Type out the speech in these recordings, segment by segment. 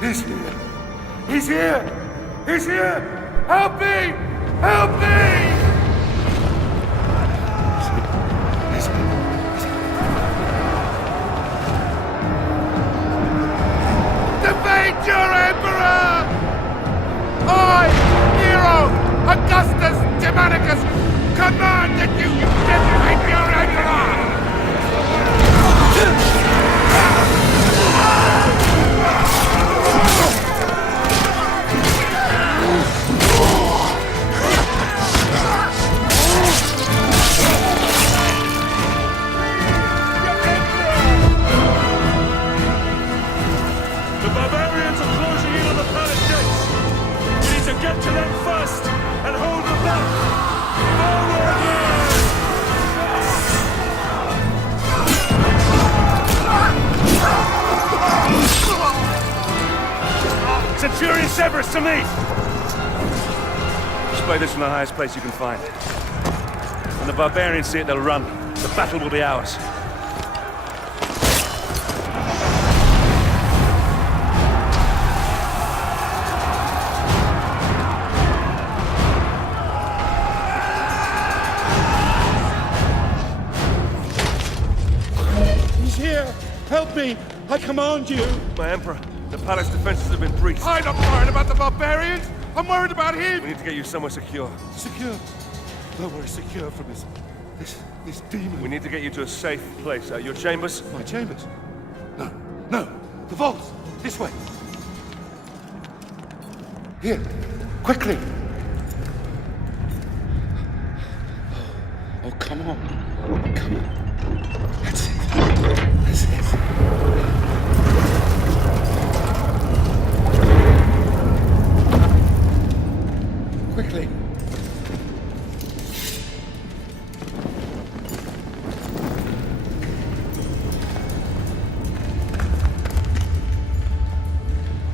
He's here! He's here! He's here! Help me! Help me! He's here. Defeat your Emperor! I, Nero, Augustus Germanicus, command that you defeat your Emperor! The barbarians are closing in on the palace gates. We need to get to them first and hold them back. Forward! Centurion Severus to me! Display this from the highest place you can find. When the barbarians see it, they'll run. The battle will be ours. Help me! I command you! My Emperor, the palace defenses have been breached. I'm not worried about the barbarians! I'm worried about him! We need to get you somewhere secure. Secure? Nowhere is secure from this demon. We need to get you to a safe place. Your chambers? My chambers? No. The vaults! This way! Here! Quickly! Oh, come on. Come on. That's it. That's it. Quickly.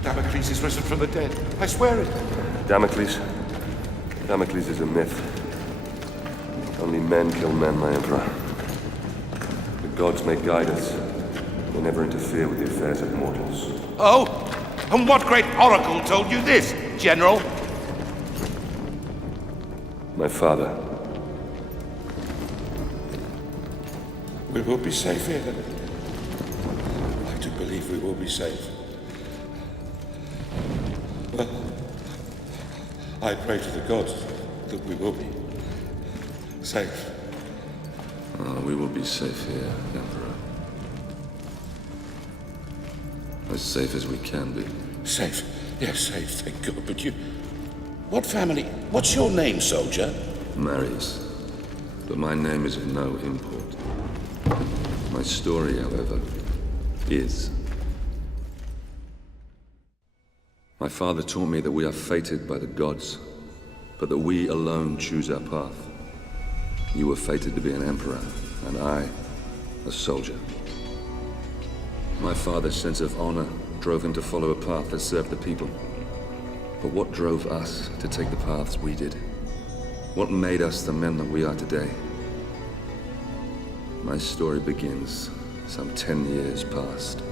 Damocles is risen from the dead. I swear it. Damocles? Damocles is a myth. Only men kill men, my Emperor. The gods may guide us. They never interfere with the affairs of mortals. Oh? And what great oracle told you this, General? My father. We will be safe here. I do believe we will be safe. Well, I pray to the gods that we will be safe. We will be safe here, Emperor. As safe as we can be. Safe? Yes, safe, thank God. But you... What family? What's your name, soldier? Marius. But my name is of no import. My story, however, is. My father taught me that we are fated by the gods, but that we alone choose our path. You were fated to be an emperor, and I, a soldier. My father's sense of honor drove him to follow a path that served the people. But what drove us to take the paths we did? What made us the men that we are today? My story begins some 10 years past.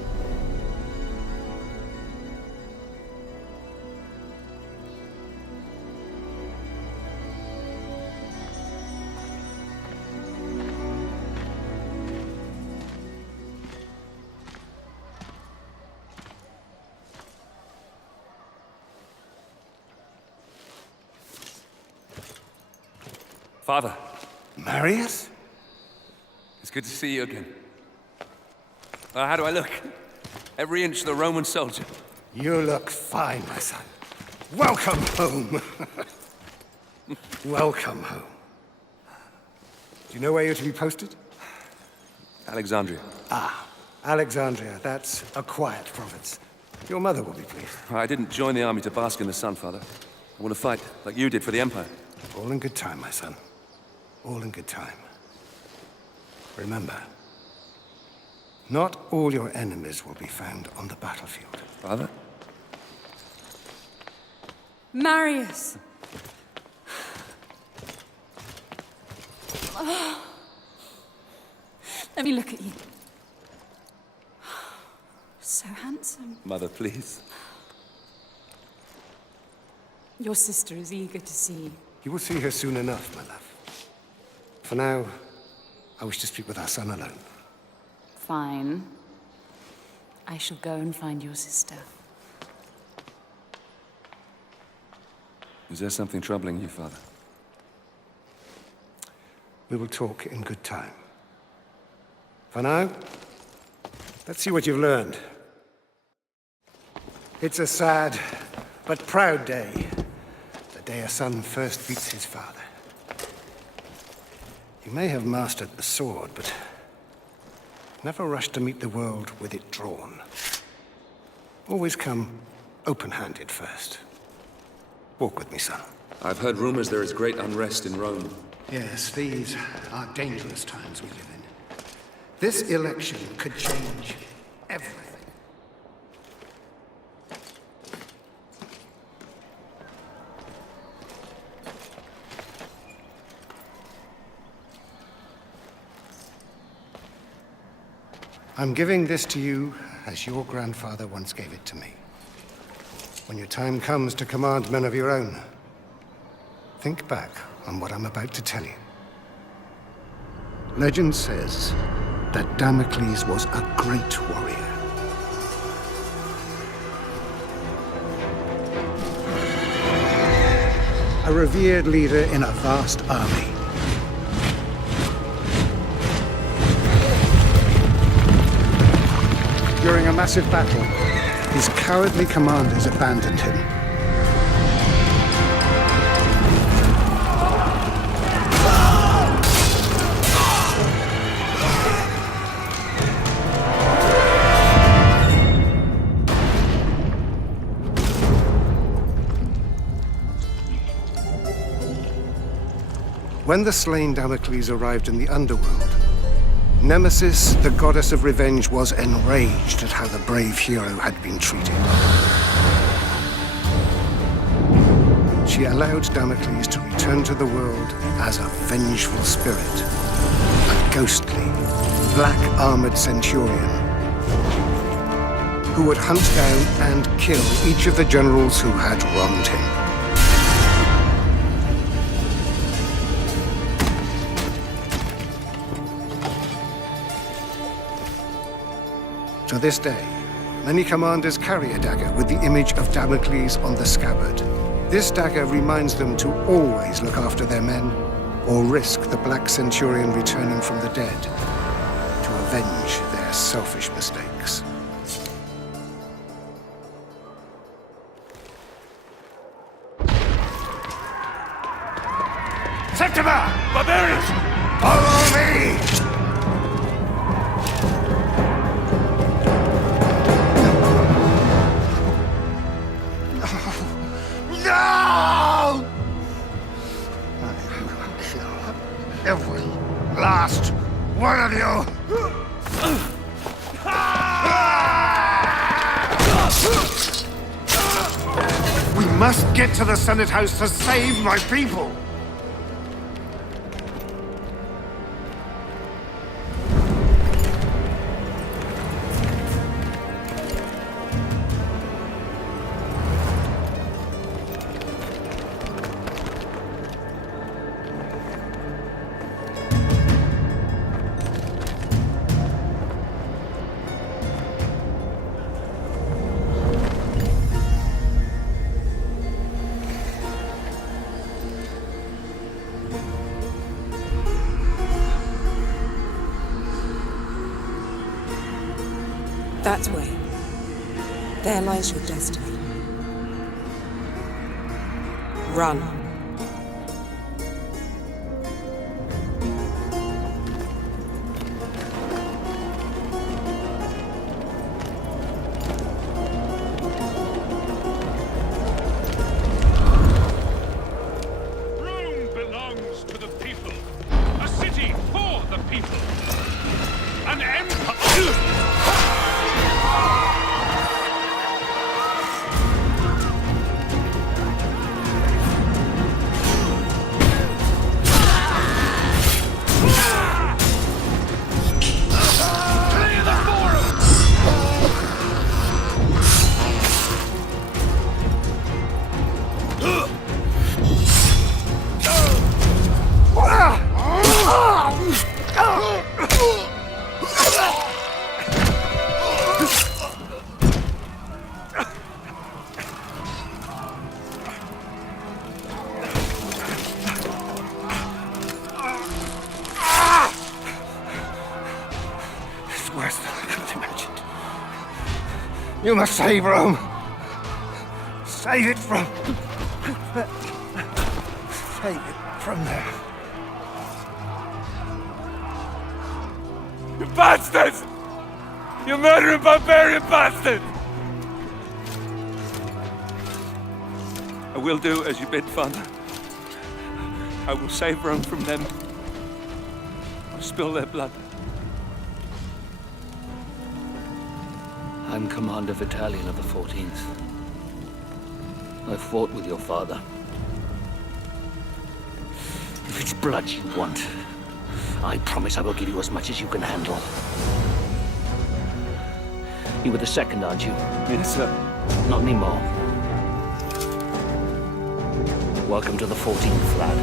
Father. Marius? It's good to see you again. How do I look? Every inch the Roman soldier. You look fine, my son. Welcome home. Welcome home. Do you know where you're to be posted? Alexandria. Ah, Alexandria. That's a quiet province. Your mother will be pleased. I didn't join the army to bask in the sun, Father. I want to fight like you did for the Empire. All in good time, my son. All in good time. Remember, not all your enemies will be found on the battlefield. Father? Marius! Oh. Let me look at you. So handsome. Mother, please. Your sister is eager to see you. You will see her soon enough, my love. For now, I wish to speak with our son alone. Fine. I shall go and find your sister. Is there something troubling you, Father? We will talk in good time. For now, let's see what you've learned. It's a sad but proud day. The day a son first meets his father. You may have mastered the sword, but never rush to meet the world with it drawn. Always come open-handed first. Walk with me, son. I've heard rumors there is great unrest in Rome. Yes, these are dangerous times we live in. This election could change everything. I'm giving this to you as your grandfather once gave it to me. When your time comes to command men of your own, think back on what I'm about to tell you. Legend says that Damocles was a great warrior. A revered leader in a vast army. During a massive battle, his cowardly commanders abandoned him. When the slain Damocles arrived in the underworld, Nemesis, the goddess of revenge, was enraged at how the brave hero had been treated. She allowed Damocles to return to the world as a vengeful spirit, a ghostly, black-armored centurion who would hunt down and kill each of the generals who had wronged him. To this day, many commanders carry a dagger with the image of Damocles on the scabbard. This dagger reminds them to always look after their men, or risk the Black Centurion returning from the dead to avenge their selfish mistakes. Septima! Barbarians! Follow me! No! I will kill every last one of you! We must get to the Senate House to save my people! That way. There lies your destiny. Run. Rome belongs to the people. A city for the people. An empire. You must save Rome. Save it from... Save it from there. You bastards! You murdering barbarian bastards! I will do as you bid, Father. I will save Rome from them. I'll spill their blood. I'm Commander Battalion of the 14th. I fought with your father. If it's blood you want, I promise I will give you as much as you can handle. You were the second, aren't you? Yes, sir. Not anymore. Welcome to the 14th, lad.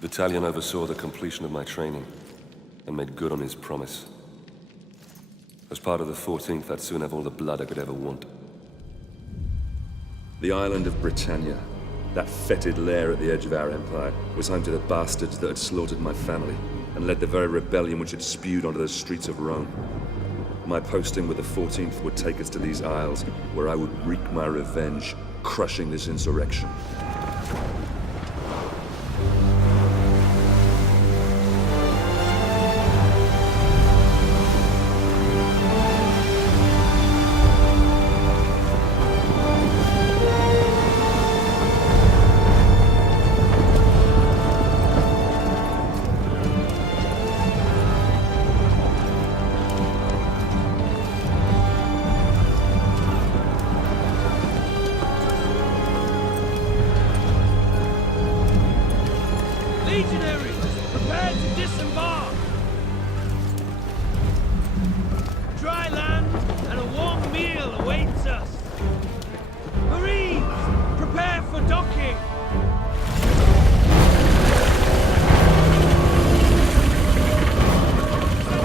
Battalion oversaw the completion of my training and made good on his promise. As part of the 14th, I'd soon have all the blood I could ever want. The island of Britannia, that fetid lair at the edge of our empire, was home to the bastards that had slaughtered my family and led the very rebellion which had spewed onto the streets of Rome. My posting with the 14th would take us to these isles, where I would wreak my revenge, crushing this insurrection. Legionaries, prepare to disembark! Dry land and a warm meal awaits us. Marines, prepare for docking!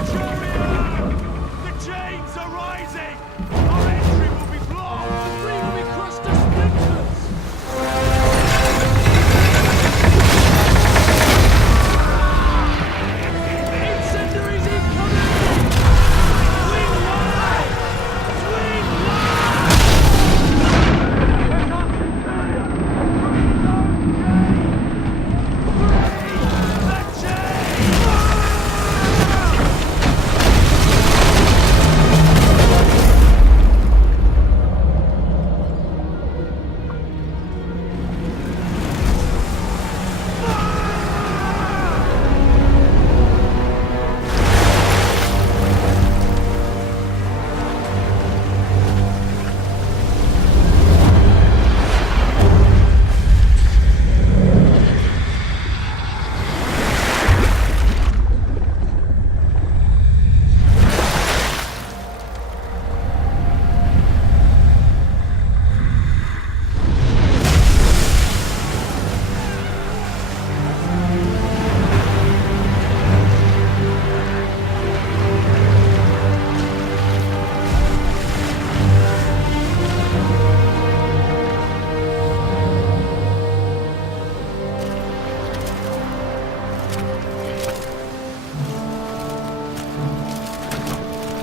Centurion! The chains are rising! Our entry will be blocked! The fleet will be crushed to splinters! Incendiaries incoming! Swing wide! Swing wide! Here comes Centurion! The chains!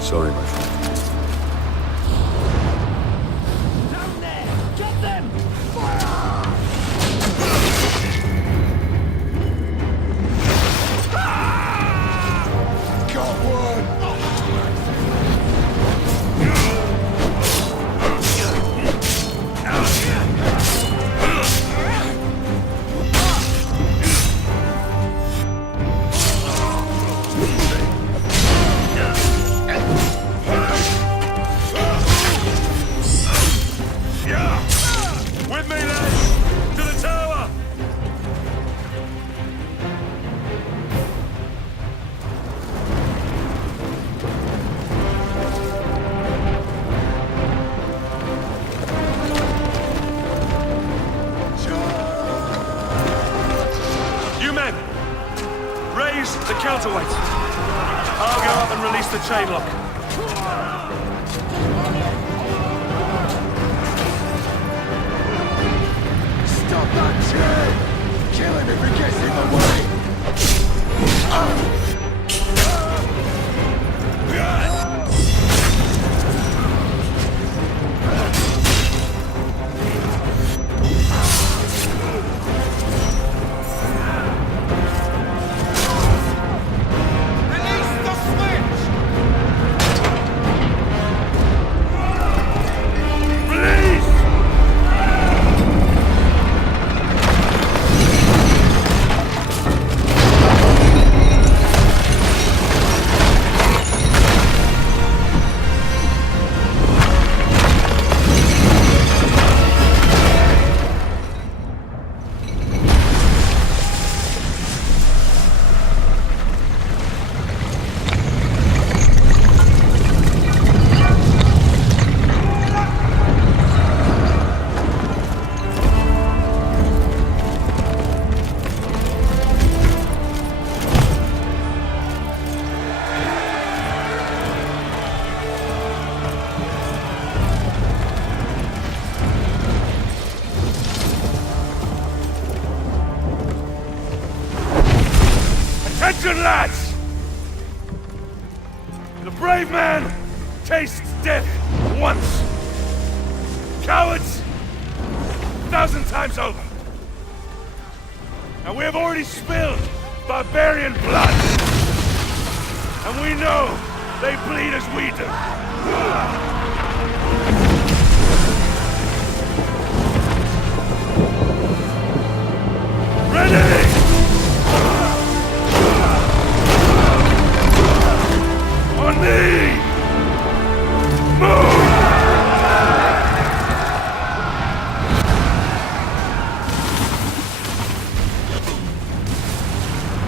Sorry, my friend. Down there! Get them! Fire! Got one! With me, lads! To the tower! You men! Raise the counterweight! I'll go up and release the chain lock. Stop that chain! Kill him if he gets in the way! Listen, lads! The brave man tastes death once. Cowards, 1,000 times over. And we have already spilled barbarian blood. And we know they bleed as we do. Ready! On me! Move!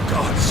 Gods!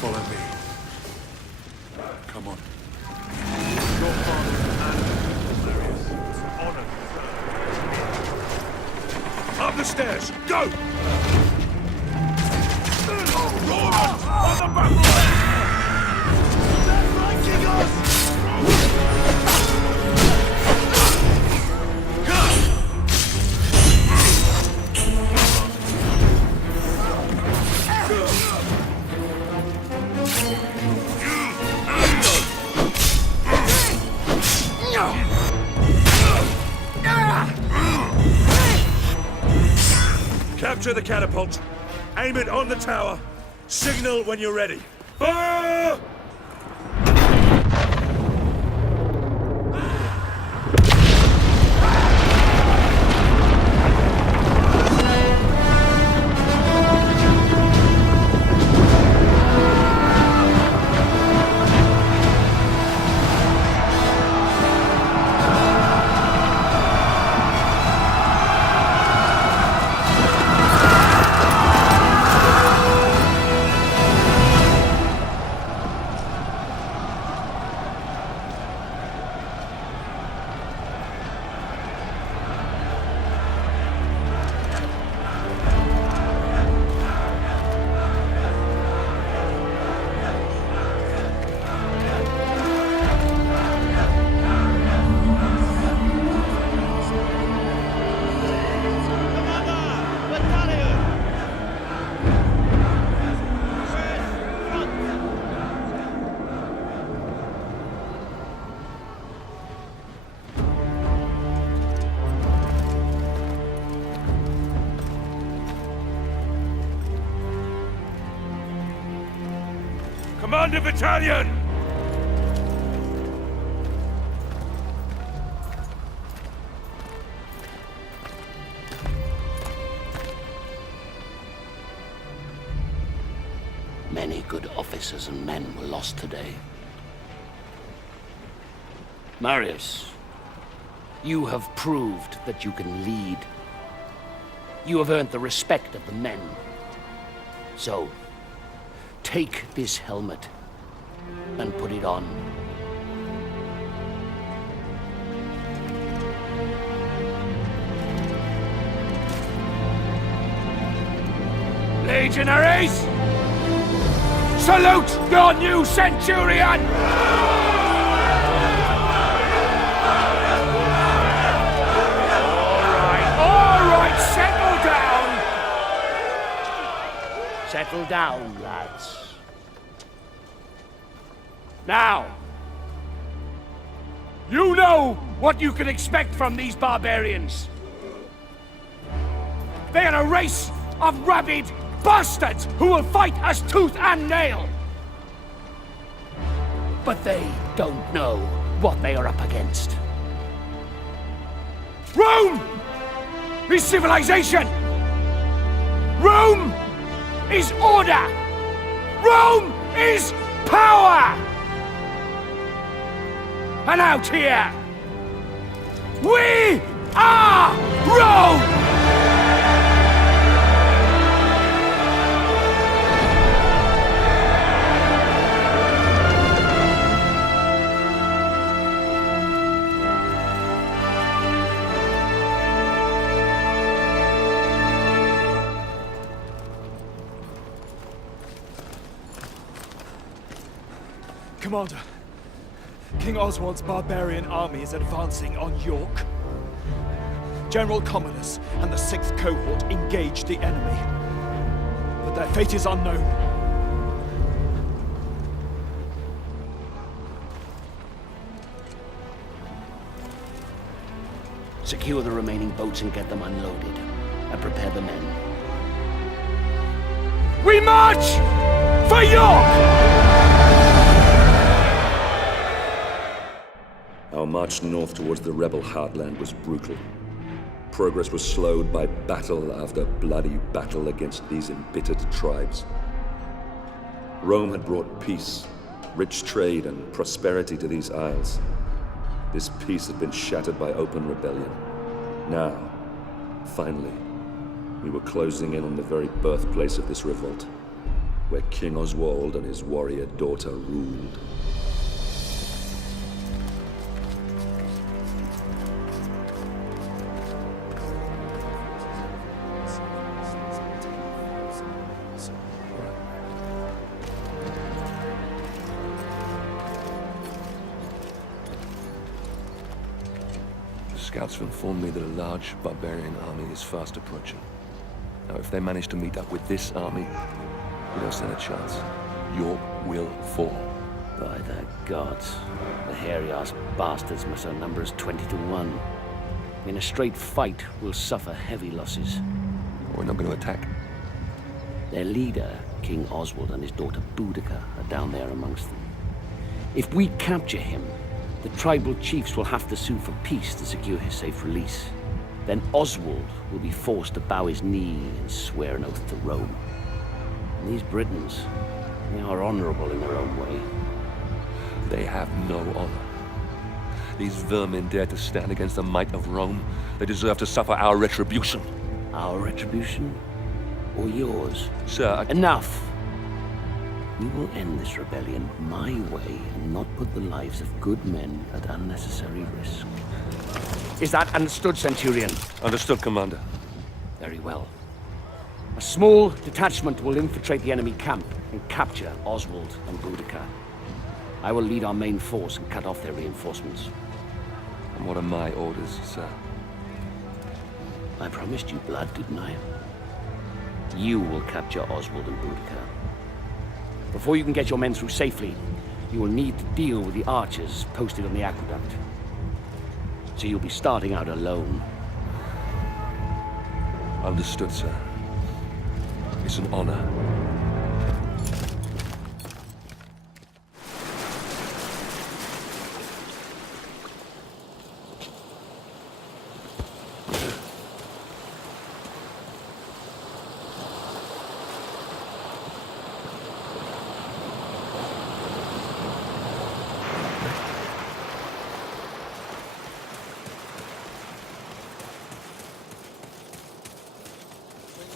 Follow me. Come on. Your father's honor. Up the stairs! Go! Romans! On the battle line! They're flanking us! Capture the catapult. Aim it on the tower. Signal when you're ready. Fire! Commander Battalion! Many good officers and men were lost today. Marius, you have proved that you can lead. You have earned the respect of the men. So, take this helmet and put it on. Legionaries! Salute your new centurion! All right, settle down! Settle down, lads. Now, you know what you can expect from these barbarians. They are a race of rabid bastards who will fight us tooth and nail. But they don't know what they are up against. Rome is civilization. Rome is order. Rome is power. And out here, we are Rome! Commander, King Oswald's barbarian army is advancing on York. General Commodus and the 6th Cohort engaged the enemy, but their fate is unknown. Secure the remaining boats and get them unloaded, and prepare the men. We march for York! Our march north towards the rebel heartland was brutal. Progress was slowed by battle after bloody battle against these embittered tribes. Rome had brought peace, rich trade, and prosperity to these isles. This peace had been shattered by open rebellion. Now, finally, we were closing in on the very birthplace of this revolt, where King Oswald and his warrior daughter ruled. Scouts have informed me that a large barbarian army is fast approaching. Now, if they manage to meet up with this army, we don't stand a chance. York will fall. By the gods, the hairy-ass bastards must outnumber us 20 to 1. In a straight fight, we'll suffer heavy losses. We're not going to attack. Their leader, King Oswald, and his daughter Boudica are down there amongst them. If we capture him, the tribal chiefs will have to sue for peace to secure his safe release. Then Oswald will be forced to bow his knee and swear an oath to Rome. And these Britons, they are honorable in their own way. They have no honor. These vermin dare to stand against the might of Rome. They deserve to suffer our retribution. Our retribution? Or yours? Sir, Enough! We will end this rebellion my way and not put the lives of good men at unnecessary risk. Is that understood, Centurion? Understood, Commander. Very well. A small detachment will infiltrate the enemy camp and capture Oswald and Boudica. I will lead our main force and cut off their reinforcements. And what are my orders, sir? I promised you blood, didn't I? You will capture Oswald and Boudica. Before you can get your men through safely, you will need to deal with the archers posted on the aqueduct. So you'll be starting out alone. Understood, sir. It's an honor.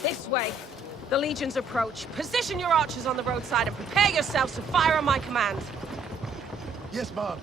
This way. The legions approach. Position your archers on the roadside and prepare yourselves to fire on my command. Yes, Mom.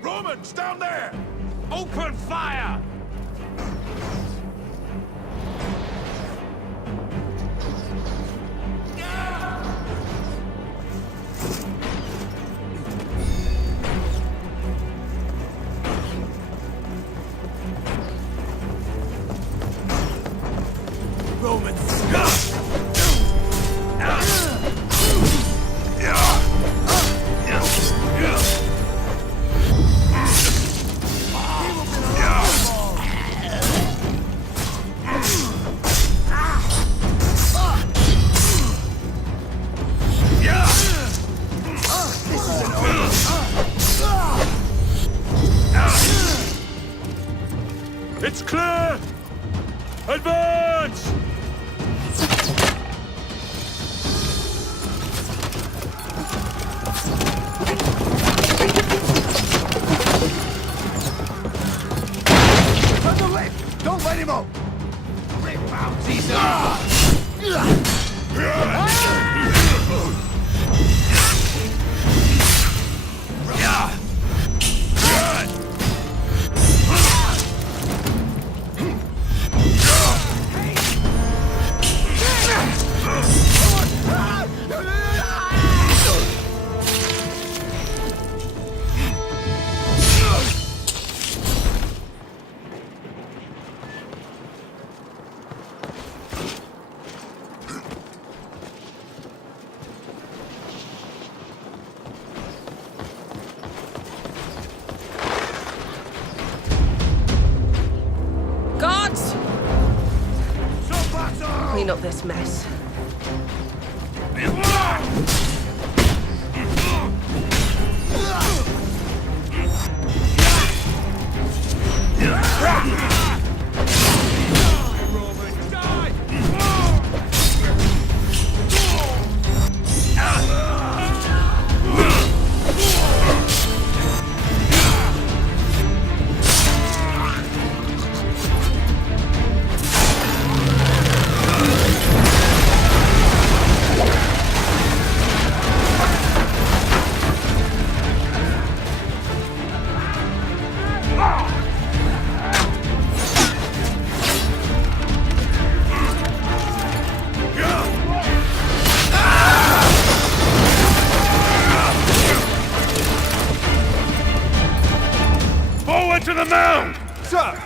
Romans, down there! Open fire! It's clear! Advance! On the left! Don't let him out! Rip out, Caesar! Guards! Clean up this mess. Forward to the mound! Sir!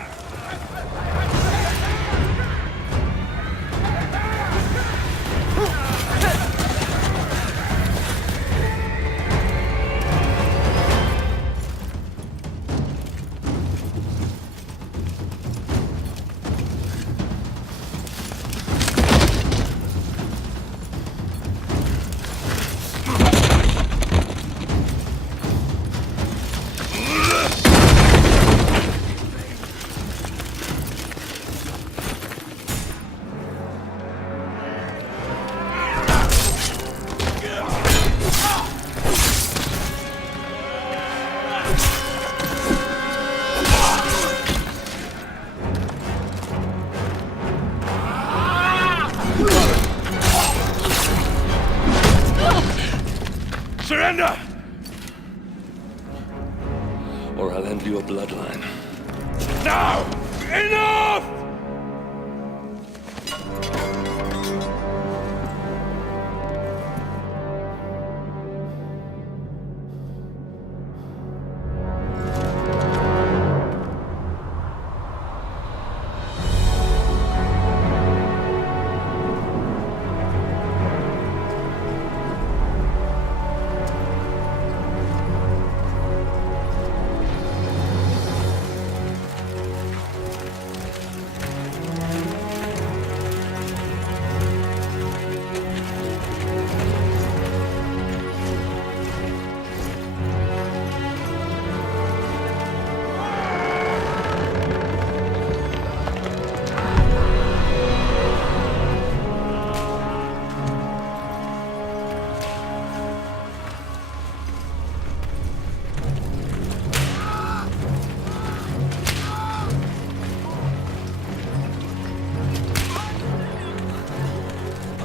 Surrender! Or I'll end your bloodline. Now! Enough!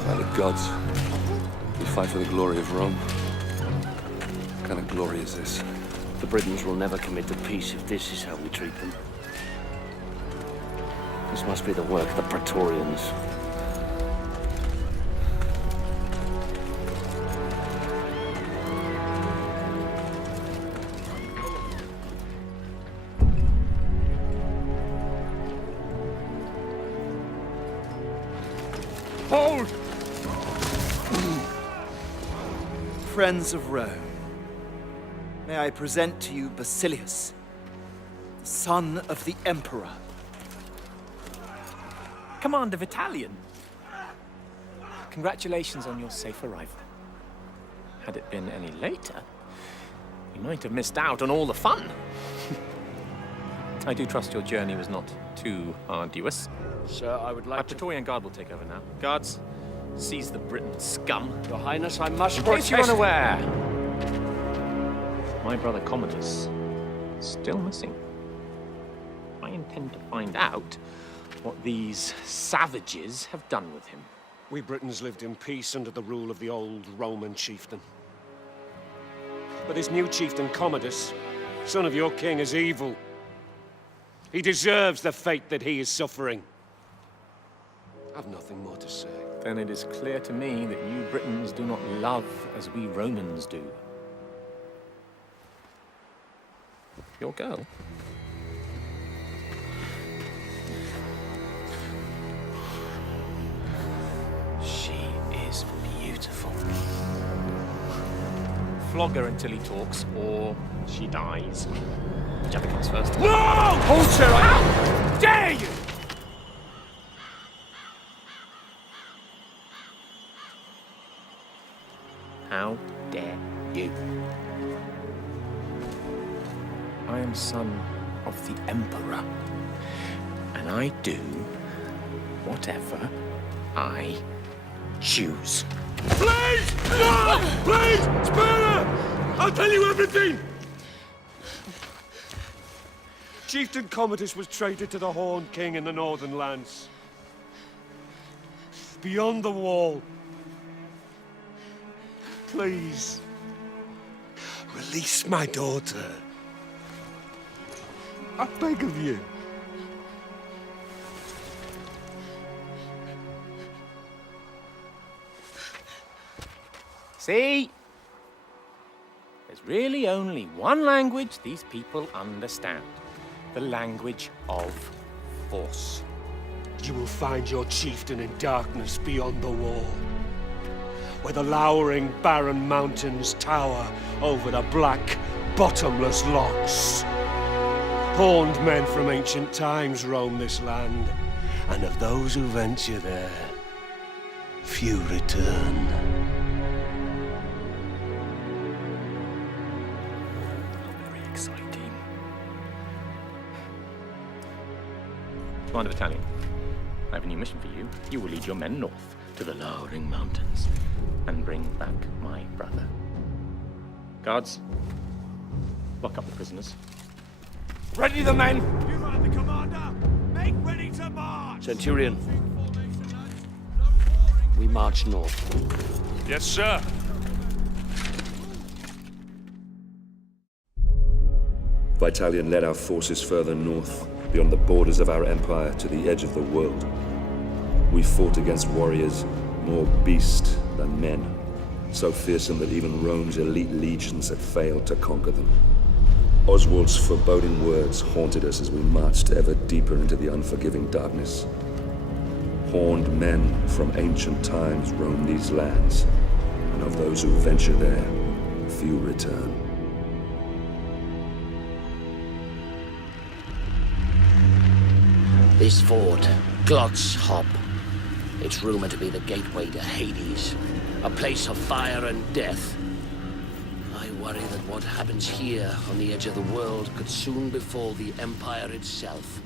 By the gods, we fight for the glory of Rome. What kind of glory is this? The Britons will never commit to peace if this is how we treat them. This must be the work of the Praetorians. Hold! Friends of Rome, may I present to you Basilius, the son of the Emperor. Commander Vitalian. Congratulations on your safe arrival. Had it been any later, you might have missed out on all the fun. I do trust your journey was not too arduous. Sir, I would My like to... Praetorian Guard will take over now. Guards, seize the Briton scum. Your Highness, I must In case you're protest... unaware, my brother Commodus is still missing. I intend to find out what these savages have done with him. We Britons lived in peace under the rule of the old Roman chieftain. But this new chieftain, Commodus, son of your king, is evil. He deserves the fate that he is suffering. I've nothing more to say. Then it is clear to me that you Britons do not love as we Romans do. Your girl. She is beautiful. Flog her until he talks, or she dies. Whichever comes first. No! Hold, sir! How dare you! How dare you? I am son of the Emperor, and I do whatever I choose. Please! No! Please! Spare her! I'll tell you everything! Chieftain Commodus was traded to the Horned King in the Northern Lands. Beyond the wall. Please. Release my daughter. I beg of you. See? There's really only one language these people understand. The language of force. You will find your chieftain in darkness beyond the wall, where the lowering, barren mountains tower over the black, bottomless lochs. Horned men from ancient times roam this land, and of those who venture there, few return. Very exciting. Commander Battalion, I have a new mission for you. You will lead your men north to the lowering mountains and bring back my brother. Guards, lock up the prisoners. Ready the men! You heard the commander! Make ready to march! Centurion, we march north. Yes, sir. Vitalian led our forces further north, beyond the borders of our empire to the edge of the world. We fought against warriors more beast than men, so fearsome that even Rome's elite legions had failed to conquer them. Oswald's foreboding words haunted us as we marched ever deeper into the unforgiving darkness. Horned men from ancient times roam these lands, and of those who venture there, few return. This fort, Glot's Hop. It's rumored to be the gateway to Hades, a place of fire and death. I worry that what happens here on the edge of the world could soon befall the Empire itself.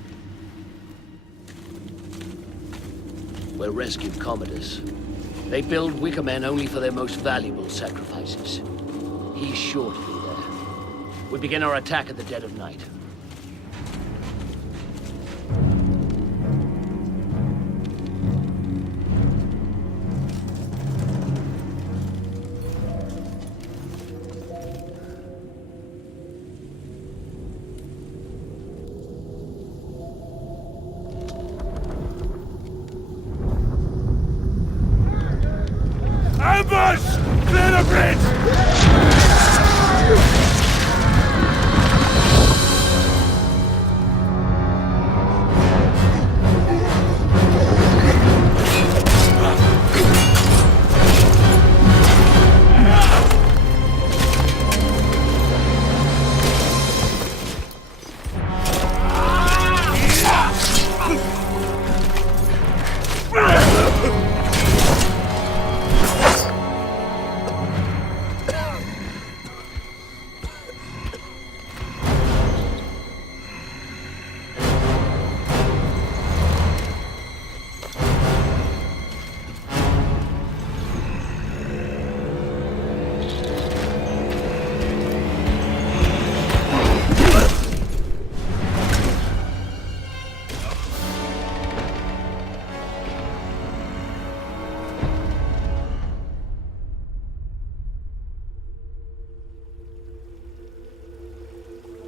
We'll rescue Commodus. They build wicker men only for their most valuable sacrifices. He's sure to be there. We begin our attack at the dead of night. Ambush! Clear the bridge!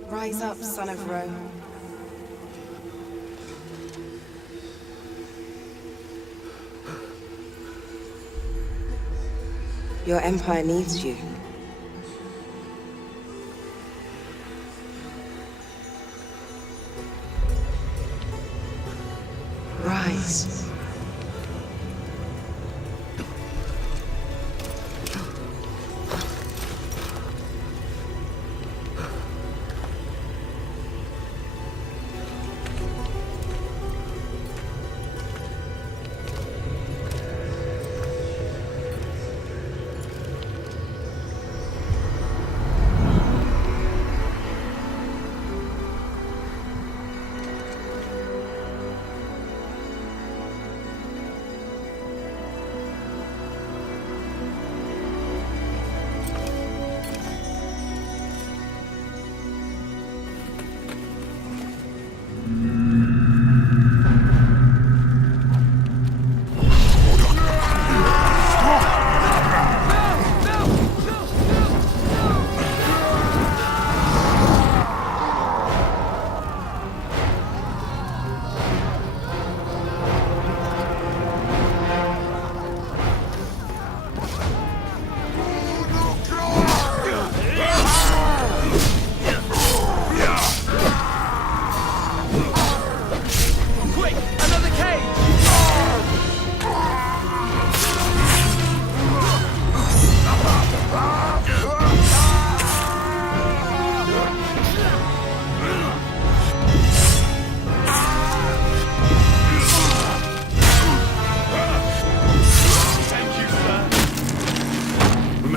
Rise up, son of Rome. Your empire needs you. Rise.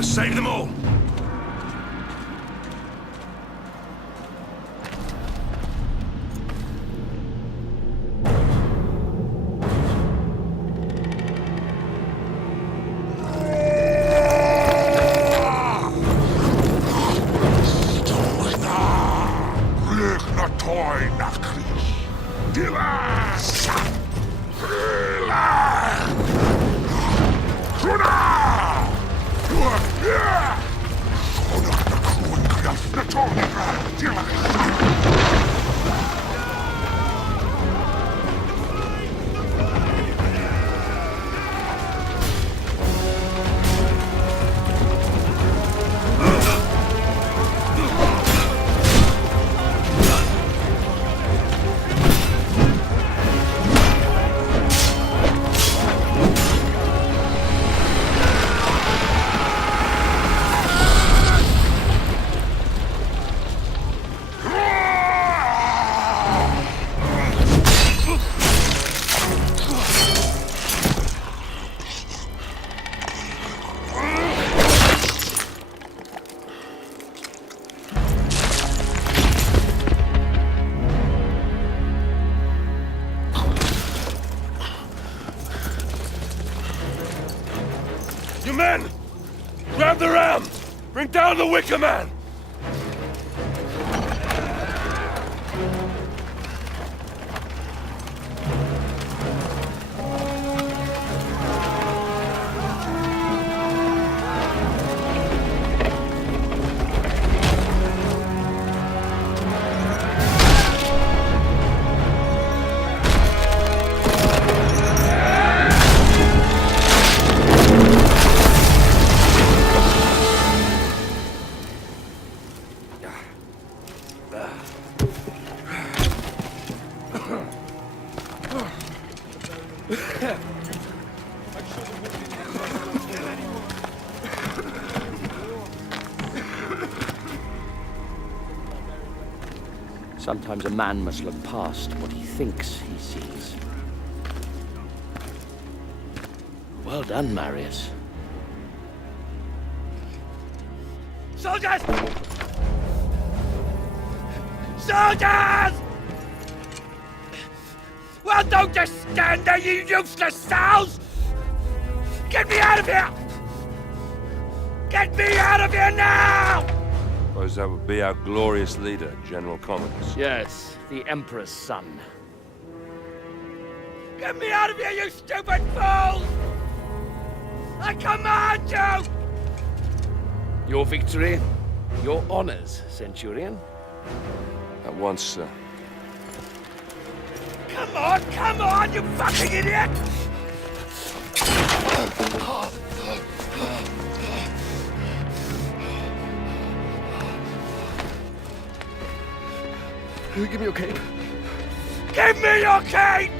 Save them all! You men! Grab the ram! Bring down the Wicker Man! Sometimes a man must look past what he thinks he sees. Well done, Marius. Soldiers! Soldiers! Well, don't just stand there, you useless sows! Get me out of here! Get me out of here now! Suppose that would be our glorious leader, General Commodus. Yes, the Emperor's son. Get me out of here, you stupid fools! I command you! Your victory, your honors, Centurion. At once, sir. Come on, you fucking idiot! Give me your cape. Give me your cape!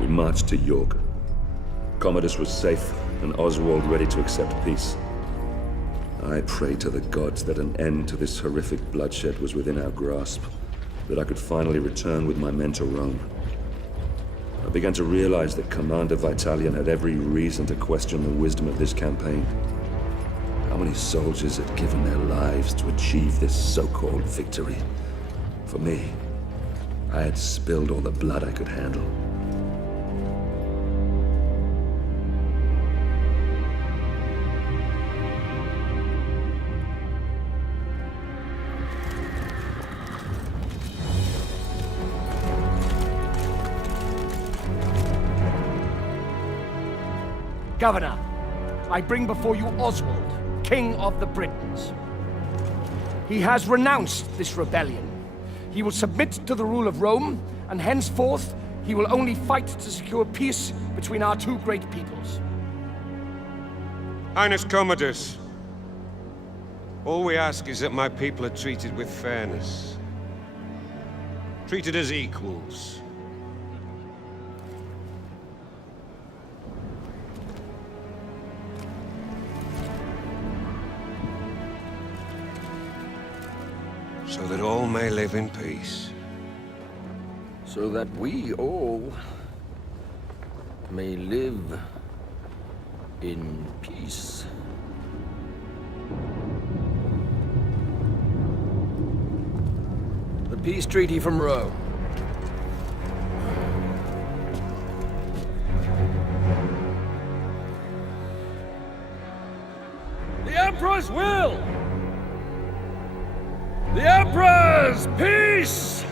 We marched to York. Commodus was safe, and Oswald ready to accept peace. I prayed to the gods that an end to this horrific bloodshed was within our grasp, that I could finally return with my men to Rome. I began to realize that Commander Vitalian had every reason to question the wisdom of this campaign. How many soldiers had given their lives to achieve this so-called victory? For me, I had spilled all the blood I could handle. Governor, I bring before you Oswald, King of the Britons. He has renounced this rebellion. He will submit to the rule of Rome, and henceforth he will only fight to secure peace between our two great peoples. Highness Commodus, all we ask is that my people are treated with fairness. Treated as equals. So that all may live in peace. So that we all may live in peace. The peace treaty from Rome. The Emperor's will! The Emperor's peace!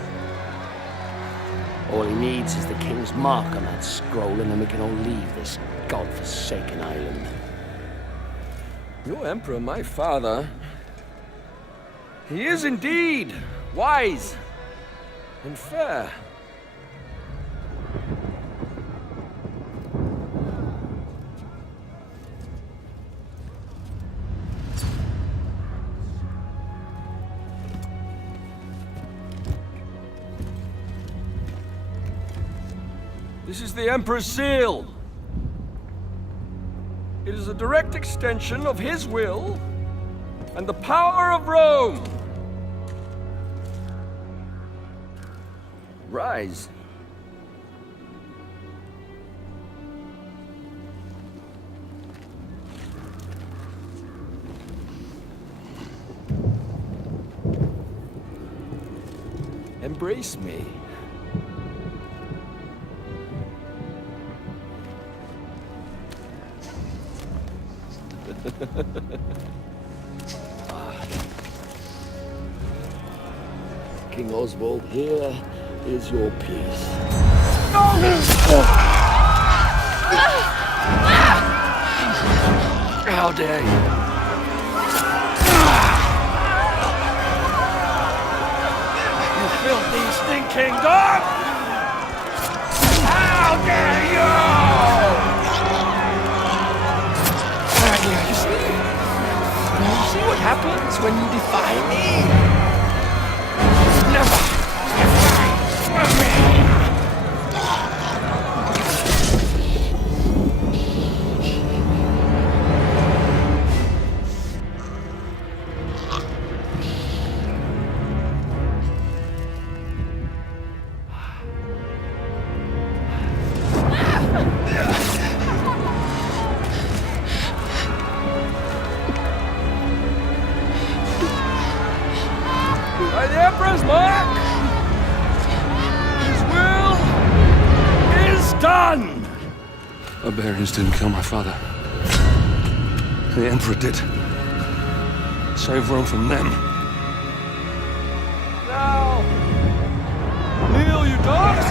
All he needs is the King's mark on that scroll, and then we can all leave this god-forsaken island. Your Emperor, my father, he is indeed wise and fair. This is the Emperor's seal. It is a direct extension of his will and the power of Rome. Ryse. Embrace me. King Oswald, here is your peace. How dare you? You filthy, stinking dog! How dare you! You see what happens when you defy me? Never! By the Emperor's mark, his will is done! Barbarians didn't kill my father. The Emperor did. Save Rome from them. Now, kneel, you dogs!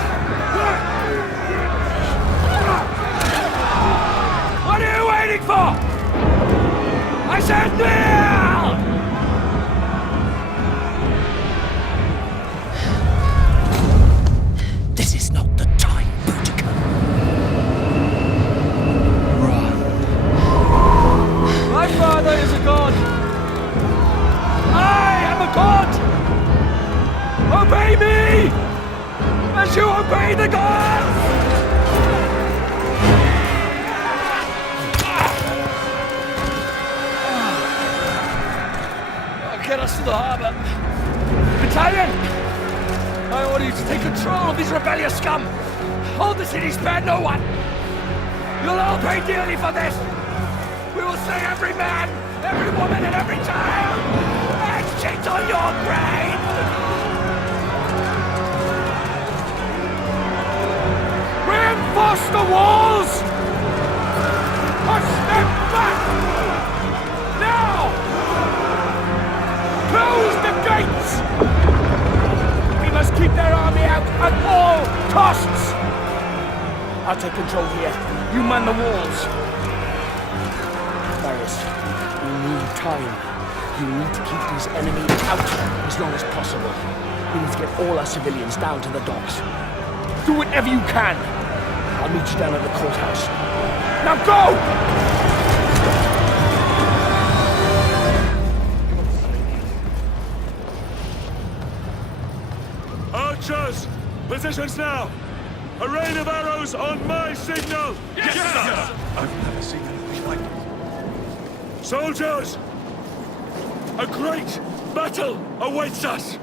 What are you waiting for? I said kneel! This is not the time, Boudica. My father is a god. I am a god. Obey me, as you obey the gods. Get us to the harbor. Battalion, I order you to take control of these rebellious scum. Hold the city, spare no one. You'll all pay dearly for this. We will slay every man, every woman, and every child! And shit on your brain! Reinforce the walls! Push them back! Now! Close the gates! We must keep their army out at all costs! I'll take control here. You man the walls. Ryse, we need time. You need to keep these enemies out as long as possible. We need to get all our civilians down to the docks. Do whatever you can. I'll meet you down at the courthouse. Now go! Archers! Positions now! A rain of arrows on my signal! Yes, sir! I've never seen anything like this. Soldiers! A great battle awaits us!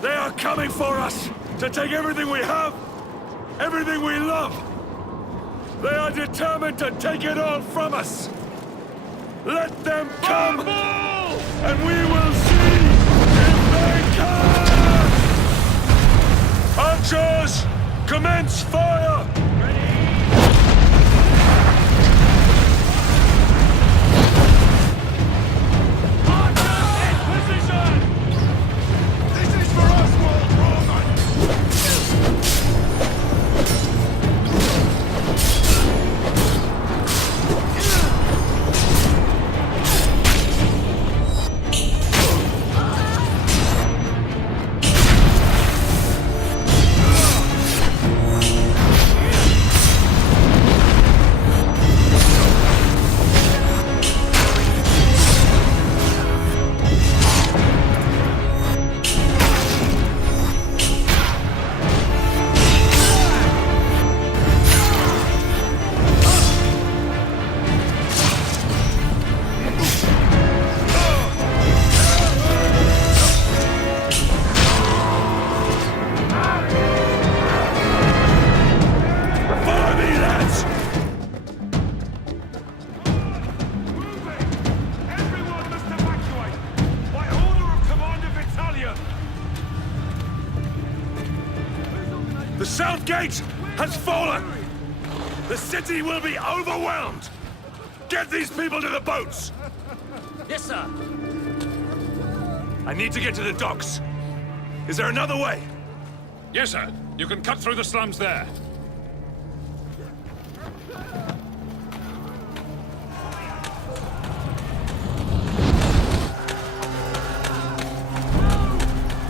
They are coming for us to take everything we have, everything we love! They are determined to take it all from us! Let them come! And we will see if they can! Archers! Commence fire! The south gate has fallen! The city will be overwhelmed! Get these people to the boats! Yes, sir. I need to get to the docks. Is there another way? Yes, sir. You can cut through the slums there.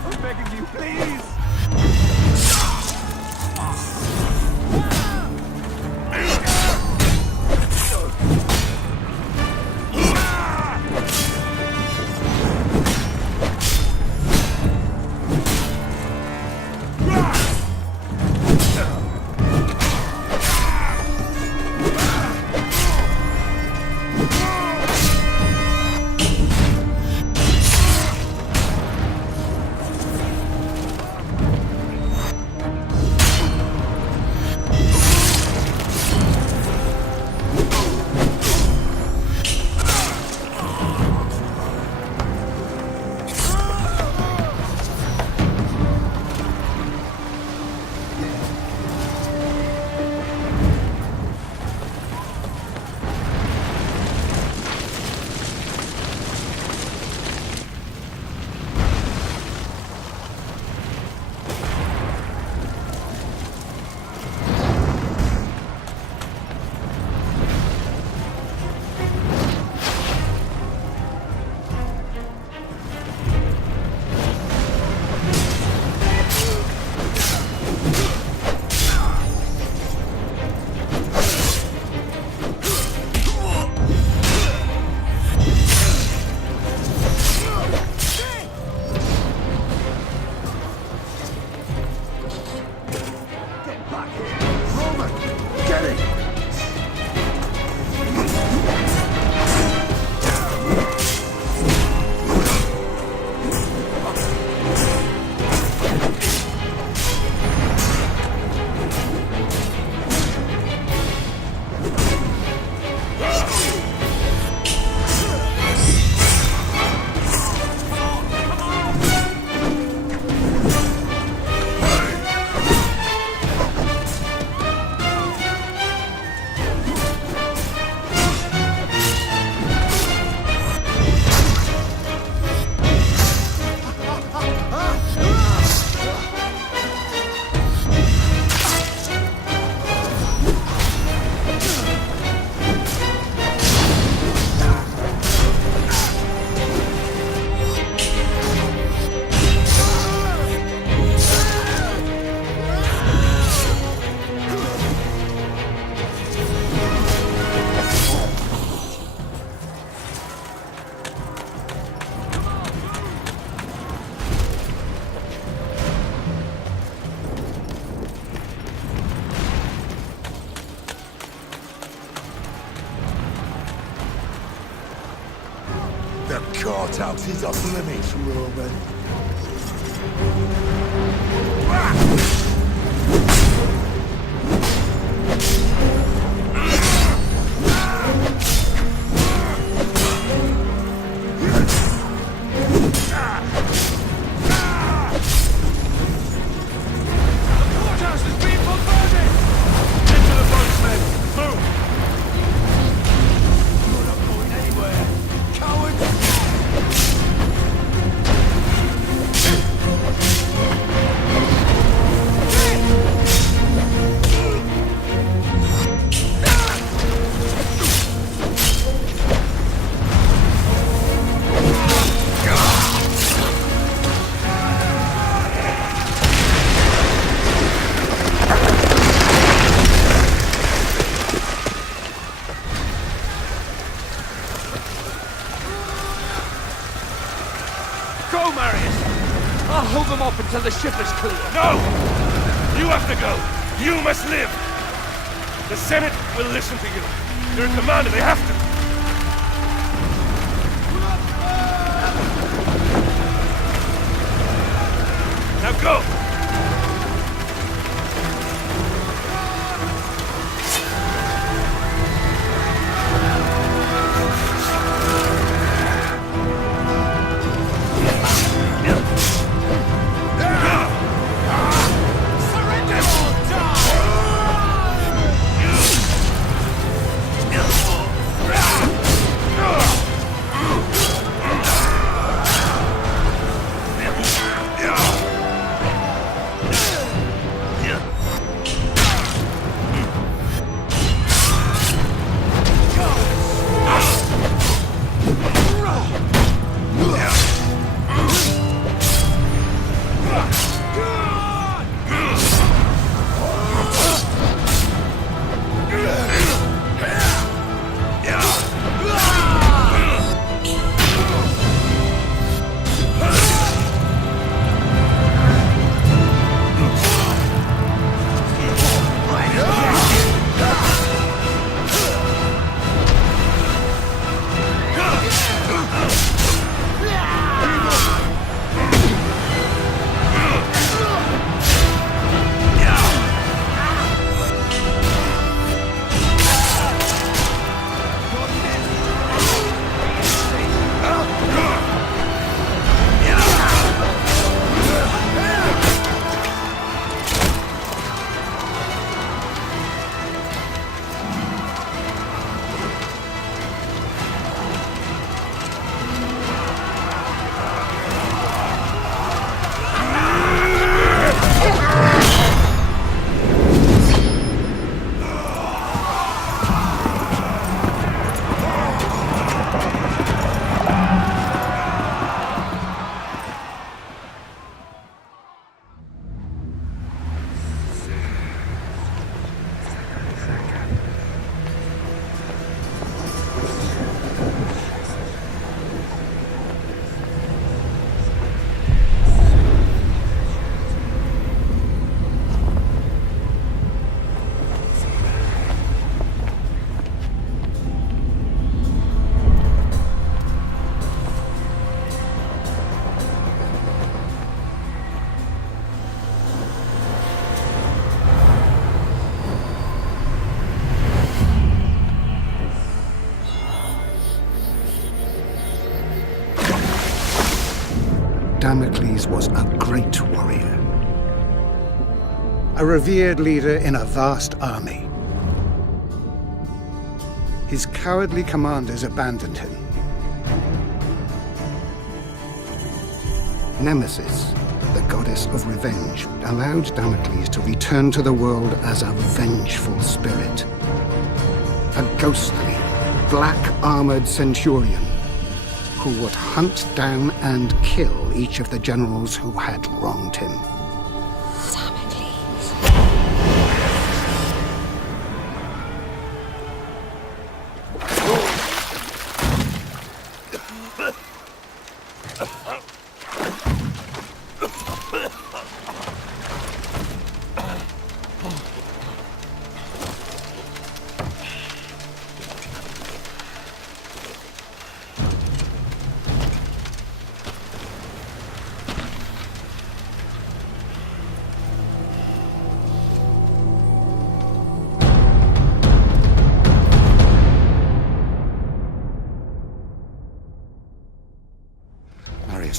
I'm begging you, please! back here! Roman! Get it! The courthouse is off limits, Roman. Go, Marius! I'll hold them off until the ship is clear. No! You have to go! You must live! The Senate will listen to you. You're a commander, they have to! Now go! Damocles was a great warrior, a revered leader in a vast army. His cowardly commanders abandoned him. Nemesis, the goddess of revenge, allowed Damocles to return to the world as a vengeful spirit. A ghostly, black-armored centurion who would hunt down and kill each of the generals who had wronged him.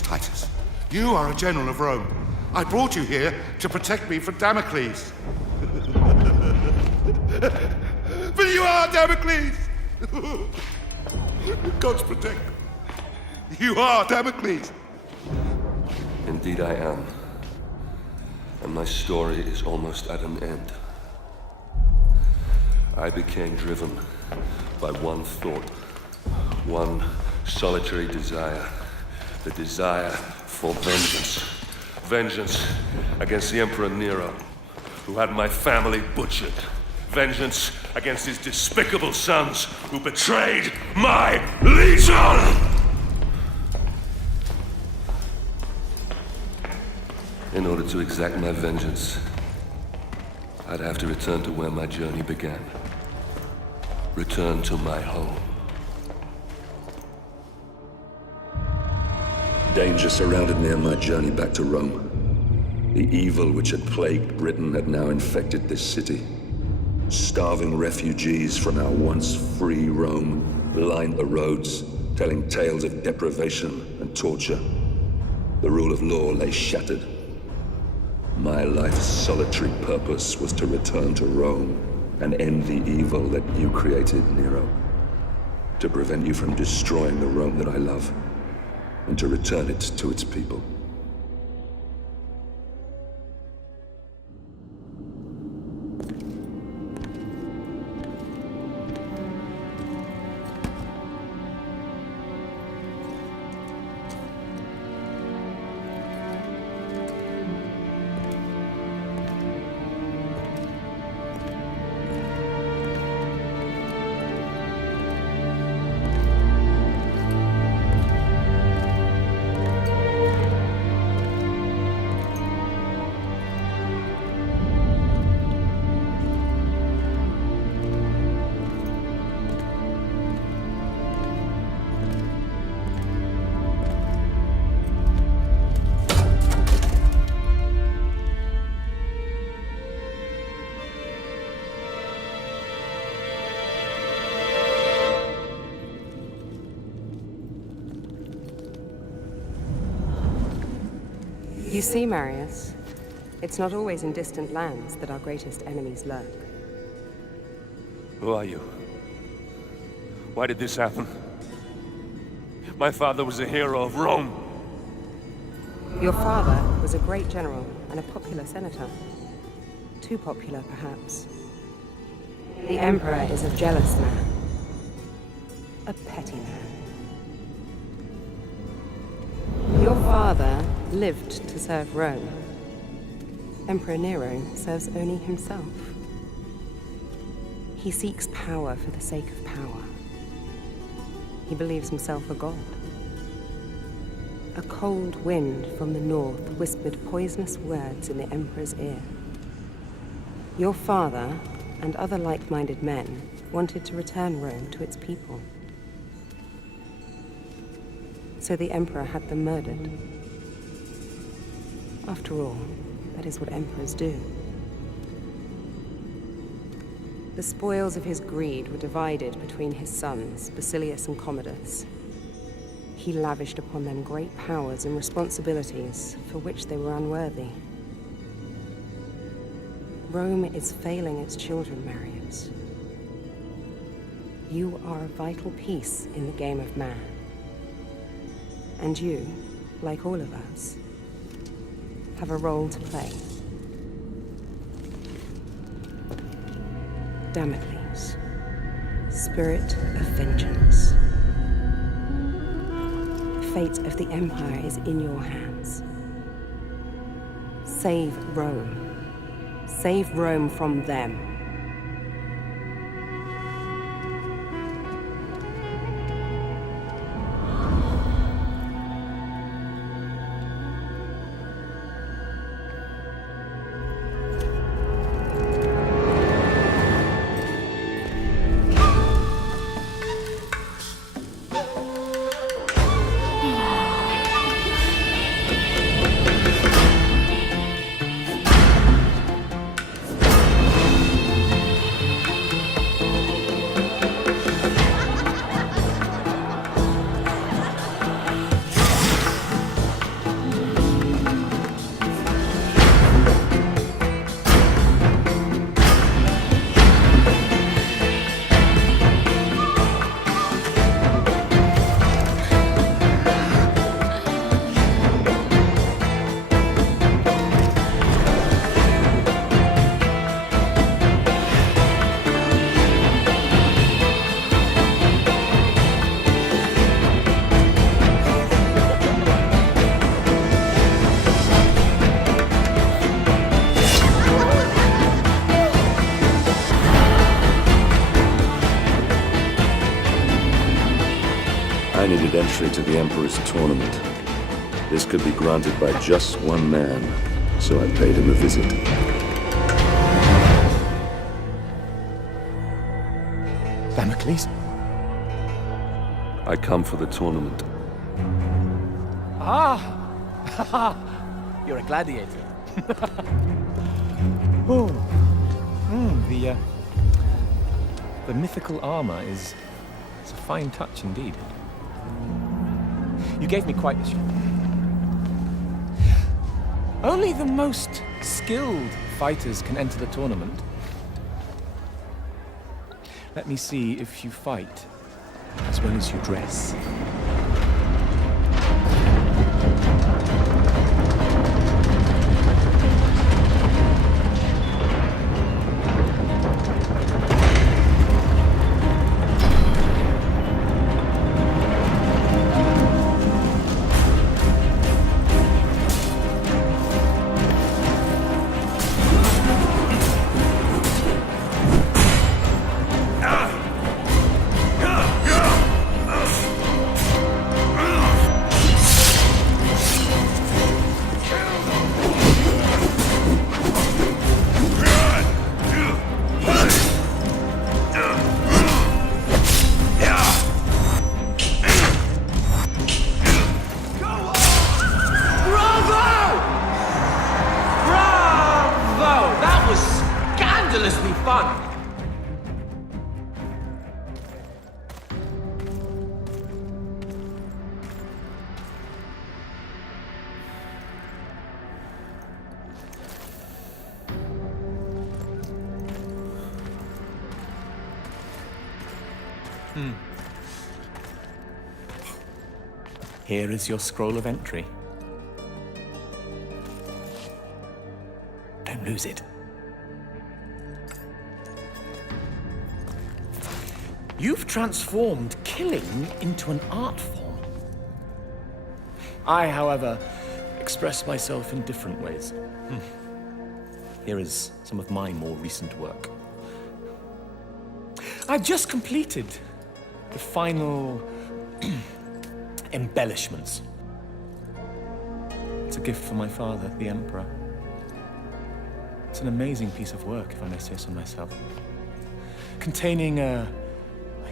Titus, you are a general of Rome. I brought you here to protect me from Damocles. But you are Damocles! God's protect. You are Damocles! Indeed I am. And my story is almost at an end. I became driven by one thought, one solitary desire. The desire for vengeance. Vengeance against the Emperor Nero, who had my family butchered. Vengeance against his despicable sons, who betrayed my legion! In order to exact my vengeance, I'd have to return to where my journey began. Return to my home. Danger surrounded me on my journey back to Rome. The evil which had plagued Britain had now infected this city. Starving refugees from our once free Rome lined the roads, telling tales of deprivation and torture. The rule of law lay shattered. My life's solitary purpose was to return to Rome and end the evil that you created, Nero. To prevent you from destroying the Rome that I love, and to return it to its people. You see, Marius, it's not always in distant lands that our greatest enemies lurk. Who are you? Why did this happen? My father was a hero of Rome. Your father was a great general and a popular senator. Too popular, perhaps. The Emperor is a jealous man. A petty man. Your father lived to serve Rome. Emperor Nero serves only himself. He seeks power for the sake of power. He believes himself a god. A cold wind from the north whispered poisonous words in the Emperor's ear. Your father and other like-minded men wanted to return Rome to its people. So the Emperor had them murdered. After all, that is what emperors do. The spoils of his greed were divided between his sons, Basilius and Commodus. he lavished upon them great powers and responsibilities for which they were unworthy. Rome is failing its children, Marius. You are a vital piece in the game of man. And you, like all of us, have a role to play. Damocles, spirit of vengeance. The fate of the Empire is in your hands. Save Rome. Save Rome from them. I needed entry to the Emperor's tournament. This could be granted by just one man, so I paid him a visit. Damocles? I come for the tournament. Ah! You're a gladiator. Oh. The mythical armor is a fine touch indeed. You gave me quite the show. Only the most skilled fighters can enter the tournament. Let me see if you fight as well as you dress. Fun. Here is your scroll of entry. Don't lose it. You've transformed killing into an art form. I, however, express myself in different ways. Here is some of my more recent work. I've just completed the final embellishments. It's a gift for my father, the Emperor. It's an amazing piece of work, if I may say so myself, containing a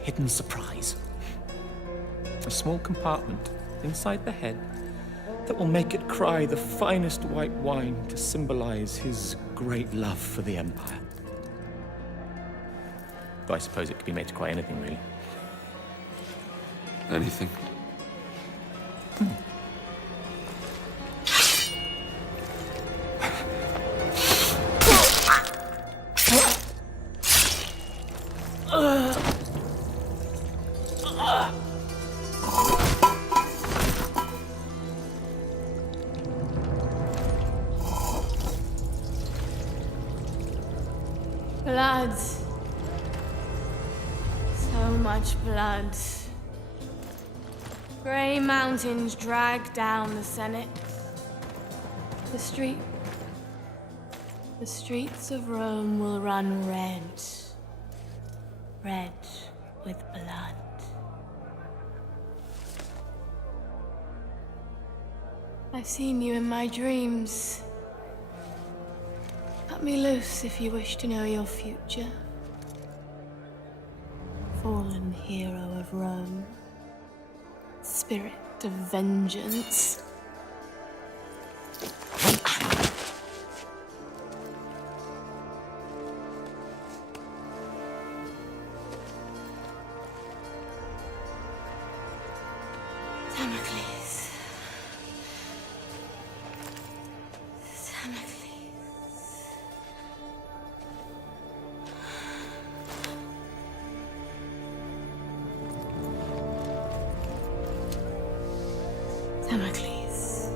hidden surprise. A small compartment inside the head that will make it cry the finest white wine to symbolize his great love for the Empire. Though I suppose it could be made to cry anything, really. Anything? Blood. So much blood. Grey mountains drag down the Senate. The streets of Rome will run red. Red with blood. I've seen you in my dreams. Cut me loose if you wish to know your future. Fallen hero of Rome. Spirit of vengeance. Damocles. Damocles.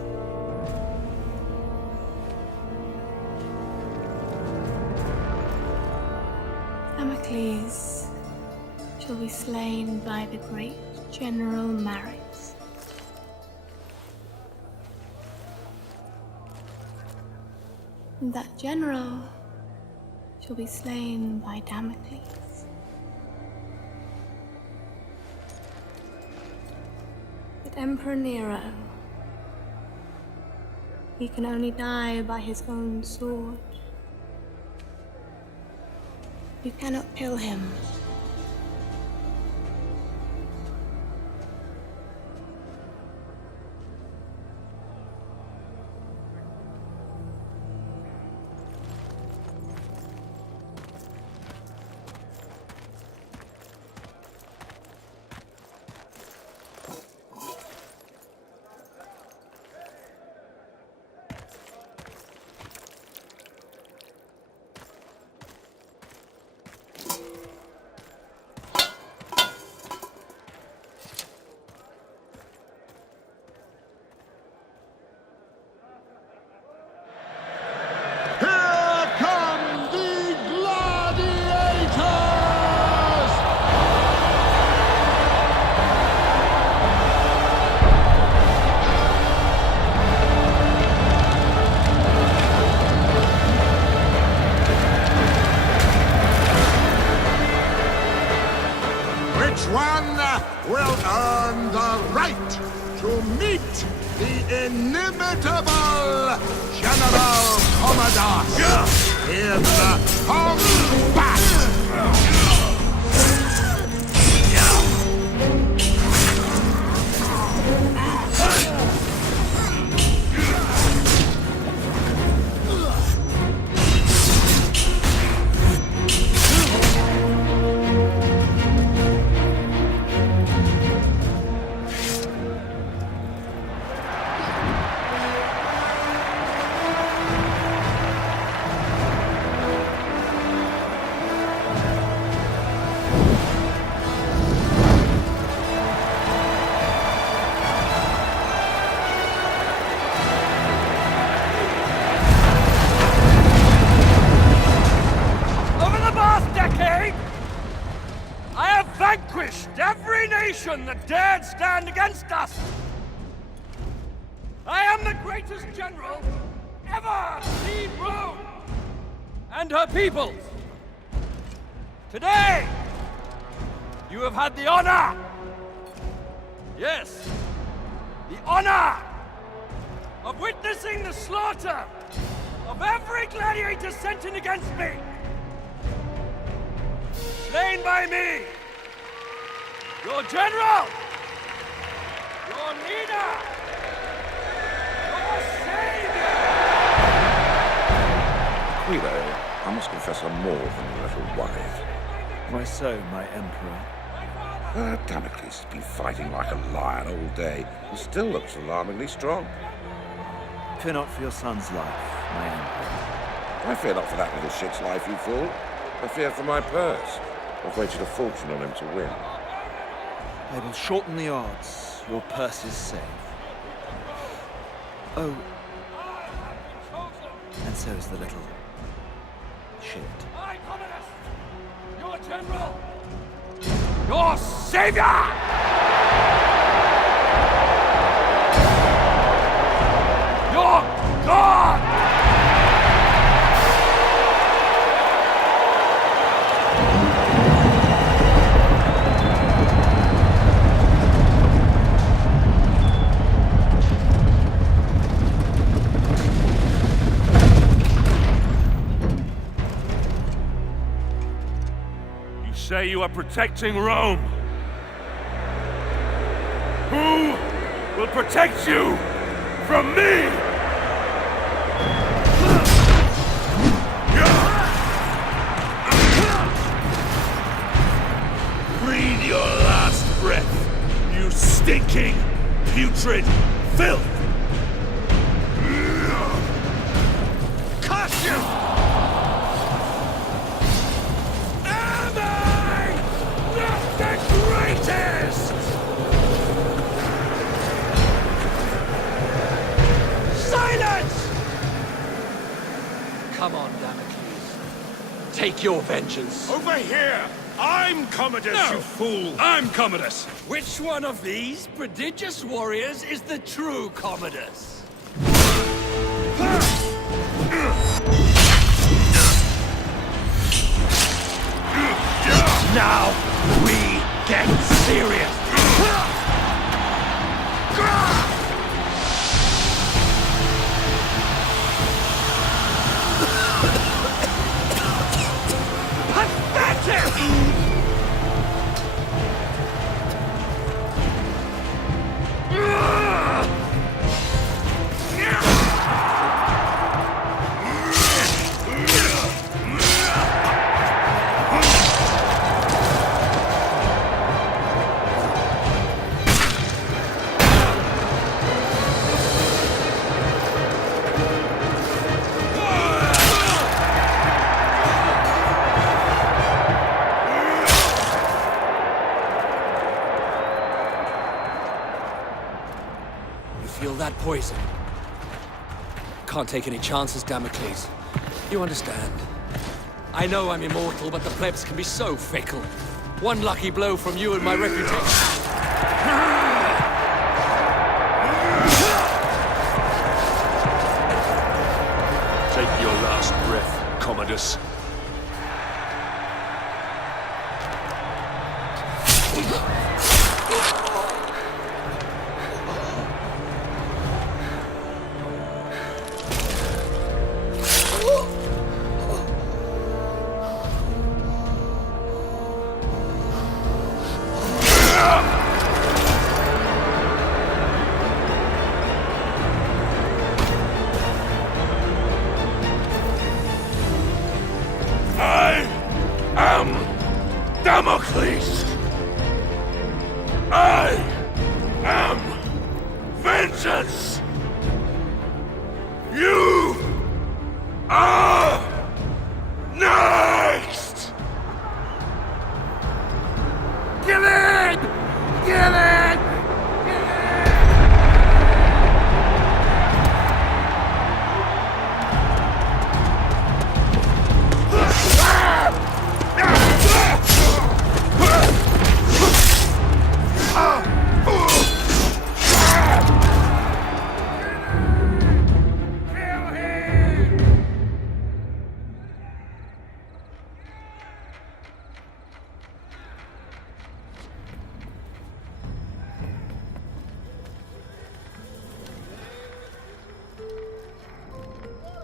Damocles shall be slain by the great General Ryse. And that general shall be slain by Damocles. But Emperor Nero, he can only die by his own sword. You cannot kill him. Will earn the right to meet the inimitable General Commodus in combat! Vanquished every nation that dared stand against us! I am the greatest general ever to lead Rome and her peoples! Today, you have had the honor, yes, the honor of witnessing the slaughter of every gladiator sent in against me! Slain by me! Your general! Your leader! Your savior! Guido, I must confess I'm more than a little worried. Why so, my emperor? Damocles has been fighting like a lion all day and still looks alarmingly strong. Fear not for your son's life, my emperor. I fear not for that little shit's life, you fool. I fear for my purse. I've waited a fortune on him to win. I will shorten the odds. Your purse is safe. Oh. And so is the little shit. I, Commodus! Your general! Your savior! Your God! You say you are protecting Rome. Who will protect you from me? Breathe your last breath, you stinking, putrid filth! Curse you! Am I not the greatest? Silence! Come on, Damocles. Take your vengeance. Over here! I'm Commodus, No. you fool! I'm Commodus! Which one of these prodigious warriors is the true Commodus? Now we get serious! Pathetic! Feel that poison? Can't take any chances, Damocles. You understand. I know I'm immortal, but the plebs can be so fickle. One lucky blow from you and my reputation. Take your last breath, Commodus. Damocles! I am vengeance! You are next! Kill it! Kill it!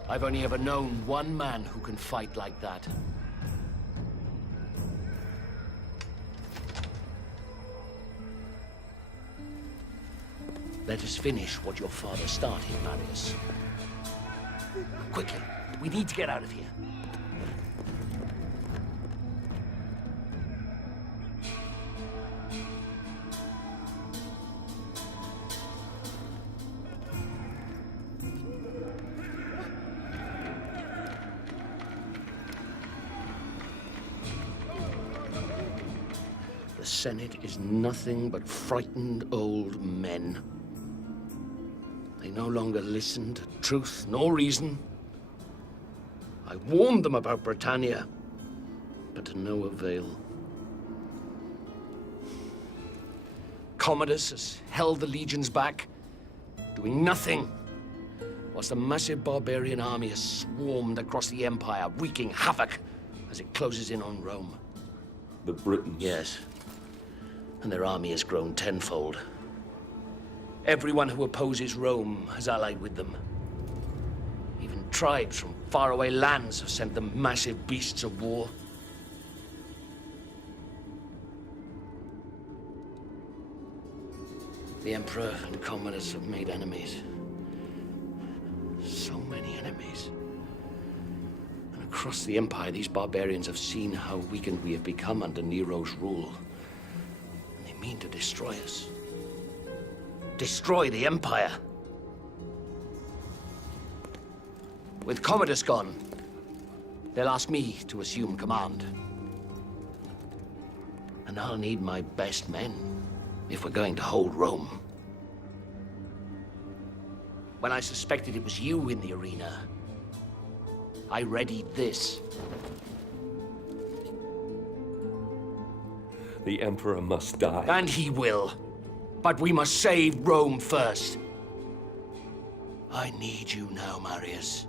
I've only ever known one man who can fight like that. Let us finish what your father started, Marius. Quickly, we need to get out of here. The Senate is nothing but frightened old men. They no longer listen to truth nor reason. I warned them about Britannia, but to no avail. Commodus has held the legions back, doing nothing, whilst a massive barbarian army has swarmed across the Empire, wreaking havoc as it closes in on Rome. The Britons? Yes. And their army has grown tenfold. Everyone who opposes Rome has allied with them. Even tribes from faraway lands have sent them massive beasts of war. The Emperor and Commodus have made enemies. So many enemies. And across the Empire, these barbarians have seen how weakened we have become under Nero's rule. And they mean to destroy us. Destroy the Empire. With Commodus gone, they'll ask me to assume command. And I'll need my best men if we're going to hold Rome. When I suspected it was you in the arena, I readied this. The Emperor must die. And he will. But we must save Rome first. I need you now, Marius.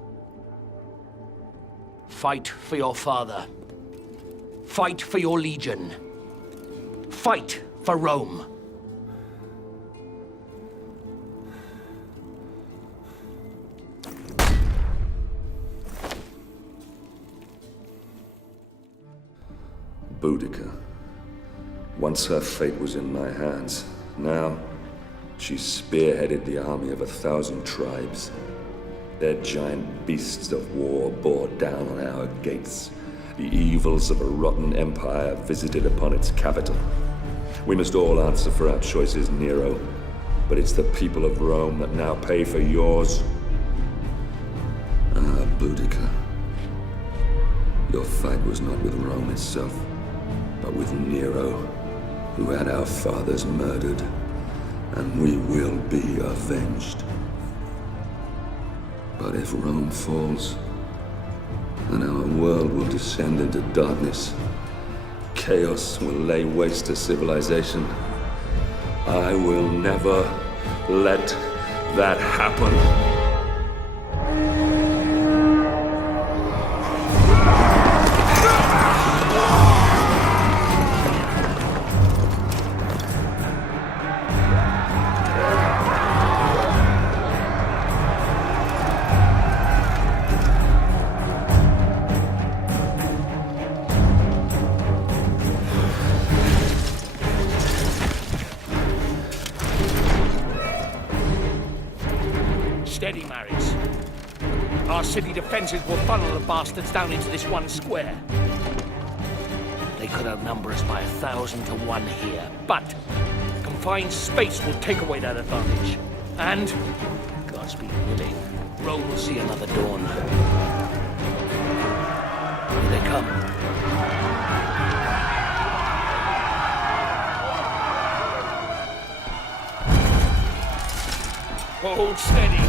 Fight for your father. Fight for your legion. Fight for Rome. Boudica. Once her fate was in my hands. Now, she spearheaded the army of 1,000 tribes. Their giant beasts of war bore down on our gates. The evils of a rotten empire visited upon its capital. We must all answer for our choices, Nero. But it's the people of Rome that now pay for yours. Ah, Boudica. Your fight was not with Rome itself, but with Nero, who had our fathers murdered, and we will be avenged. But if Rome falls, then our world will descend into darkness. Chaos will lay waste to civilization. I will never let that happen. Steady, Marius. Our city defenses will funnel the bastards down into this one square. They could outnumber us by 1,000 to 1 here, but confined space will take away that advantage. And, Godspeed willing, Rome will see another dawn. Here they come. Hold steady.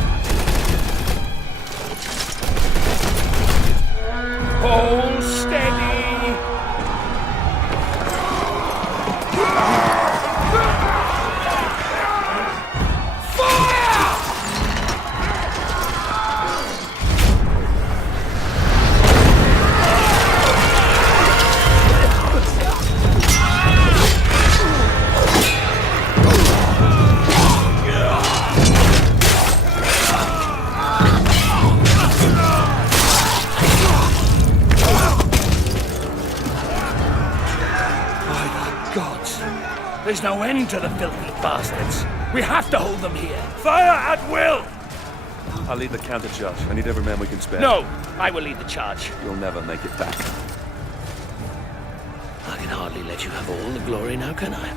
Hold steady. There's no end to the filthy bastards. We have to hold them here. Fire at will! I'll lead the counter-charge. I need every man we can spare. No! I will lead the charge. You'll never make it back. I can hardly let you have all the glory now, can I?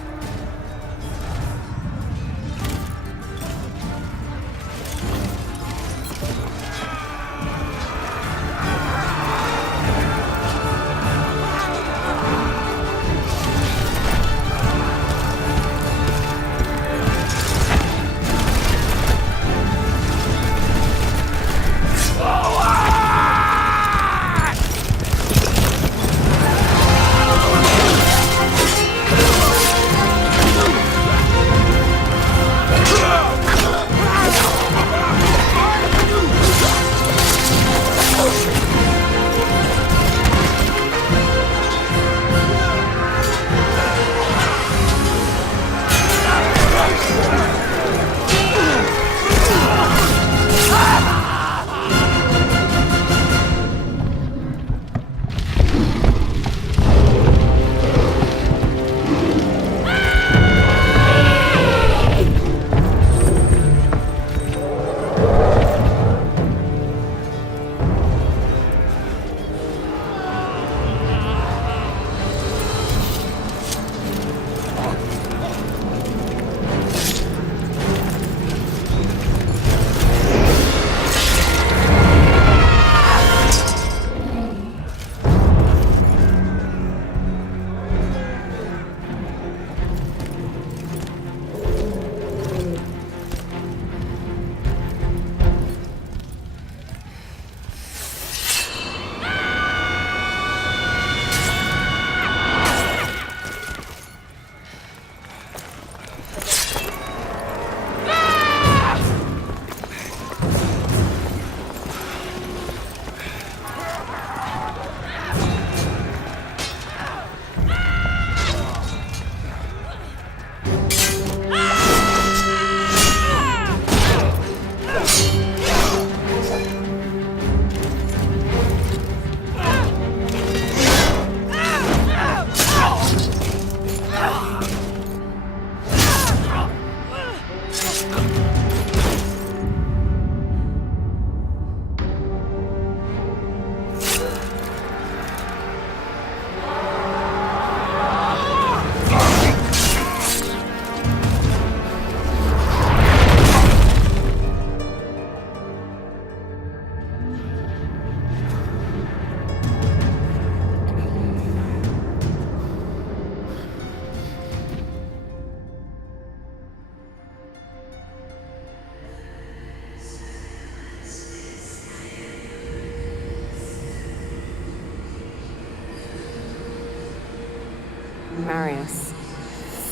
Marius,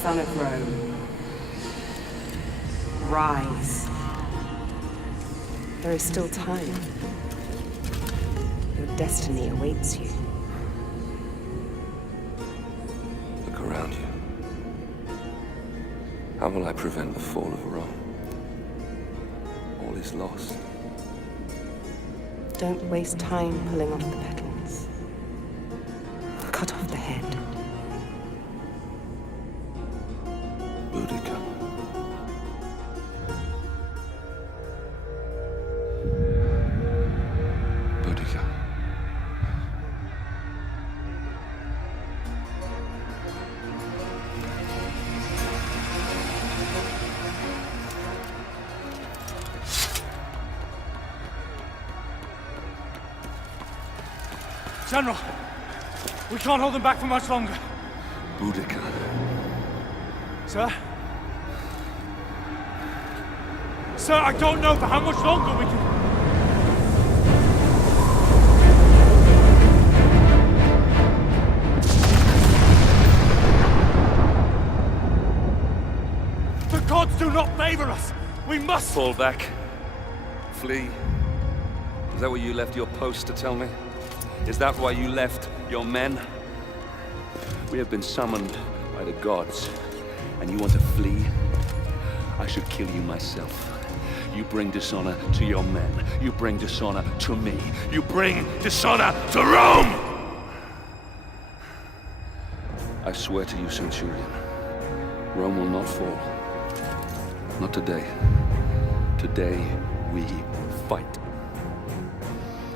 son of Rome. Rise. There is still time. Your destiny awaits you. Look around you. How will I prevent the fall of Rome? All is lost. Don't waste time pulling off the petals. Cut off the head. Boudica. Boudica. General, we can't hold them back for much longer. Boudica. Sir? Sir, I don't know for how much longer we can... The gods do not favor us! We must... Fall back. Flee. Is that what you left your post to tell me? Is that why you left your men? We have been summoned by the gods, and you want to flee? I should kill you myself. You bring dishonor to your men. You bring dishonor to me. You bring dishonor to Rome! I swear to you, Centurion, Rome will not fall. Not today. Today, we fight.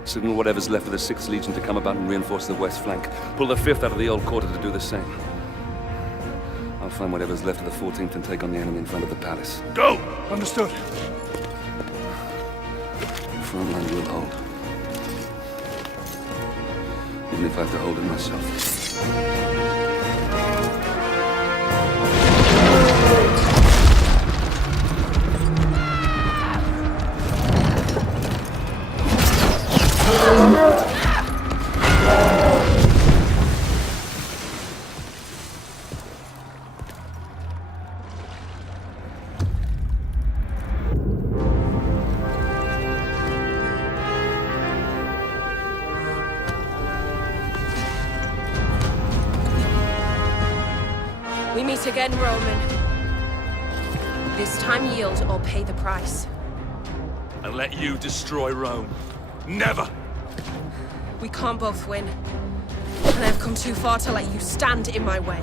Signal whatever's left of the 6th Legion to come about and reinforce the west flank. Pull the 5th out of the old quarter to do the same. I'll find whatever's left of the 14th and take on the enemy in front of the palace. Go! Understood. The front line will hold. Even if I have to hold it myself. We meet again, Roman. This time yield or pay the price. And let you destroy Rome. Never! We can't both win. And I've come too far to let you stand in my way.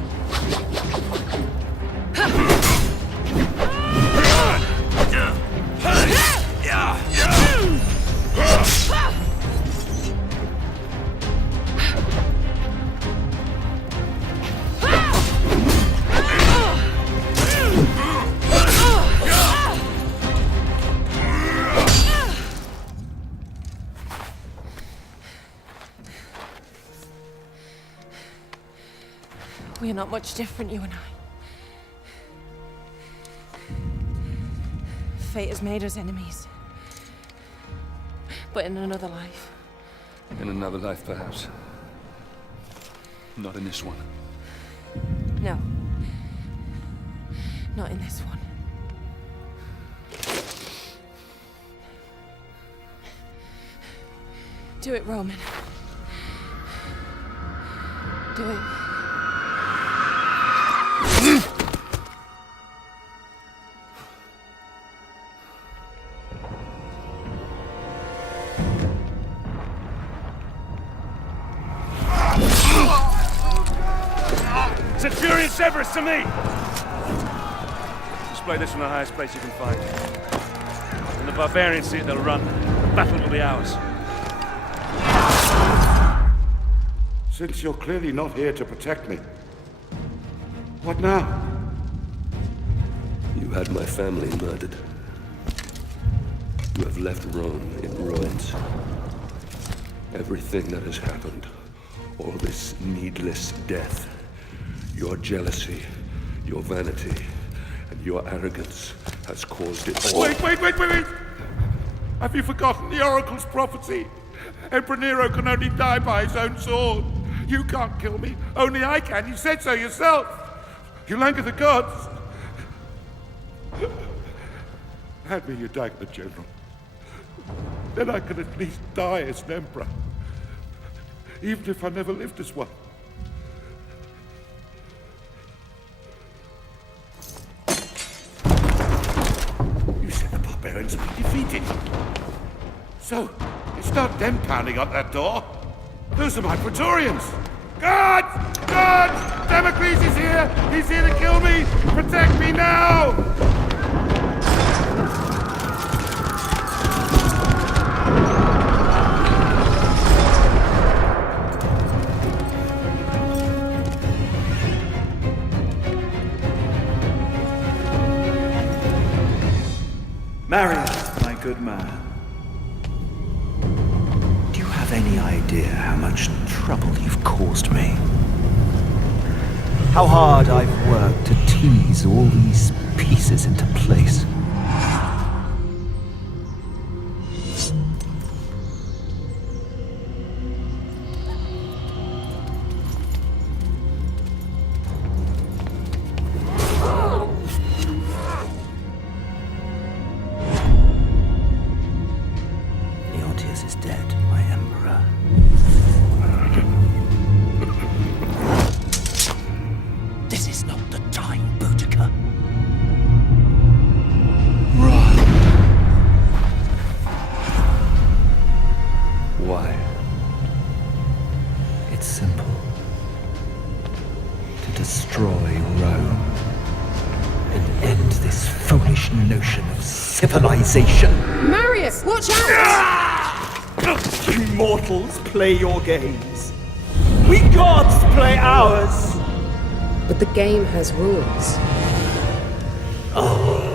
We're not much different, you and I. Fate has made us enemies. But in another life. In another life, perhaps. Not in this one. No. Not in this one. Do it, Roman. Do it. Centurion Severus to me! Display this from the highest place you can find. When the barbarians see it, they'll run. The battle will be ours. Since you're clearly not here to protect me, what now? You had my family murdered. You have left Rome in ruins. Everything that has happened, all this needless death, your jealousy, your vanity, and your arrogance has caused it all. Wait! Have you forgotten the Oracle's prophecy? Emperor Nero can only die by his own sword. You can't kill me. Only I can. You said so yourself. You'll anger the gods. Hand me your dagger, General. Then I can at least die as an emperor. Even if I never lived as one. You said the barbarians would be defeated. So, it's not them pounding on that door. Those are my Praetorians. Guards! Guards! Damocles is here! He's here to kill me! Protect me now! Marius, my good man. Do you have any idea how much trouble you've caused me? How hard I've worked to tease all these pieces into place? Is dead, my Emperor. This is not the time, Boudica. Run. Why? It's simple. To destroy Rome and end this foolish notion of civilization. Marius, watch out! You mortals play your games. We gods play ours. But the game has rules. Oh.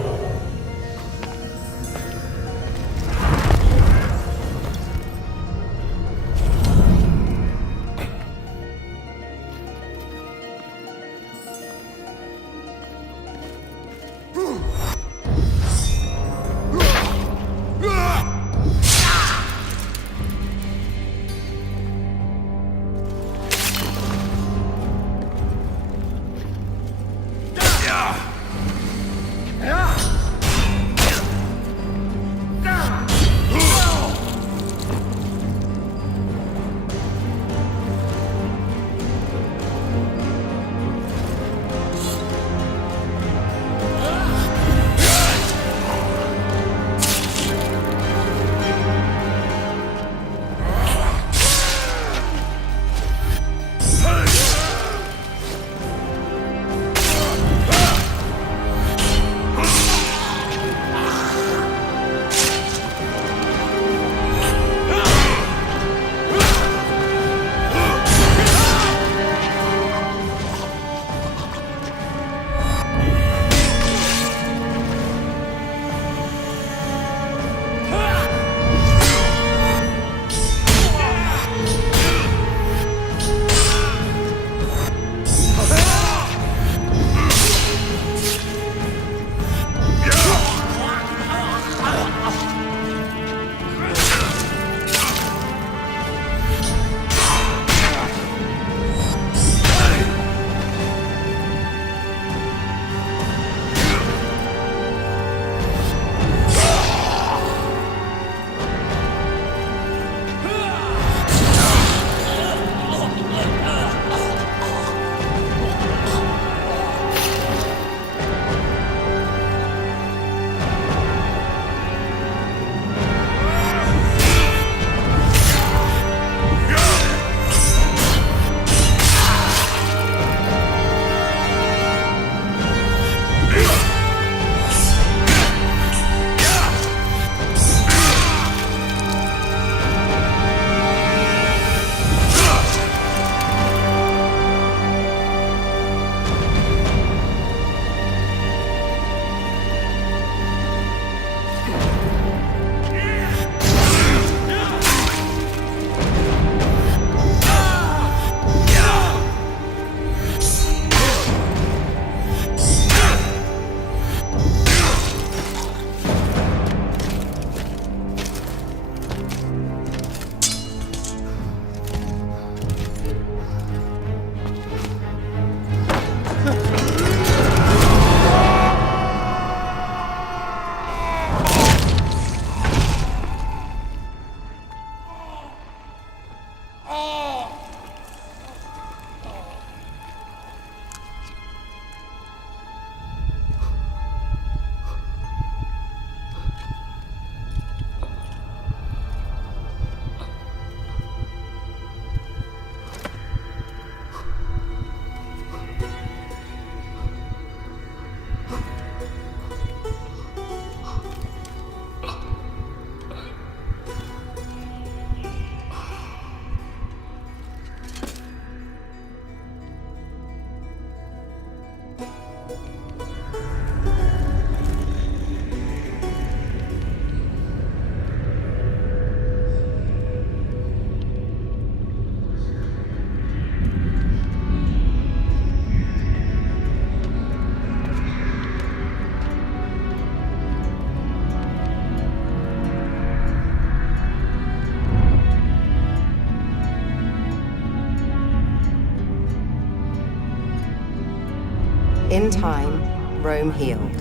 In time, Rome healed,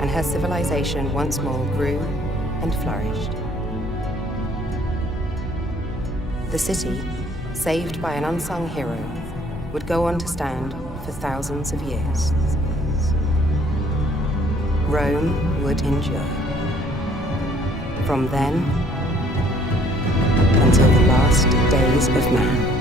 and her civilization once more grew and flourished. The city, saved by an unsung hero, would go on to stand for thousands of years. Rome would endure. From then until the last days of man.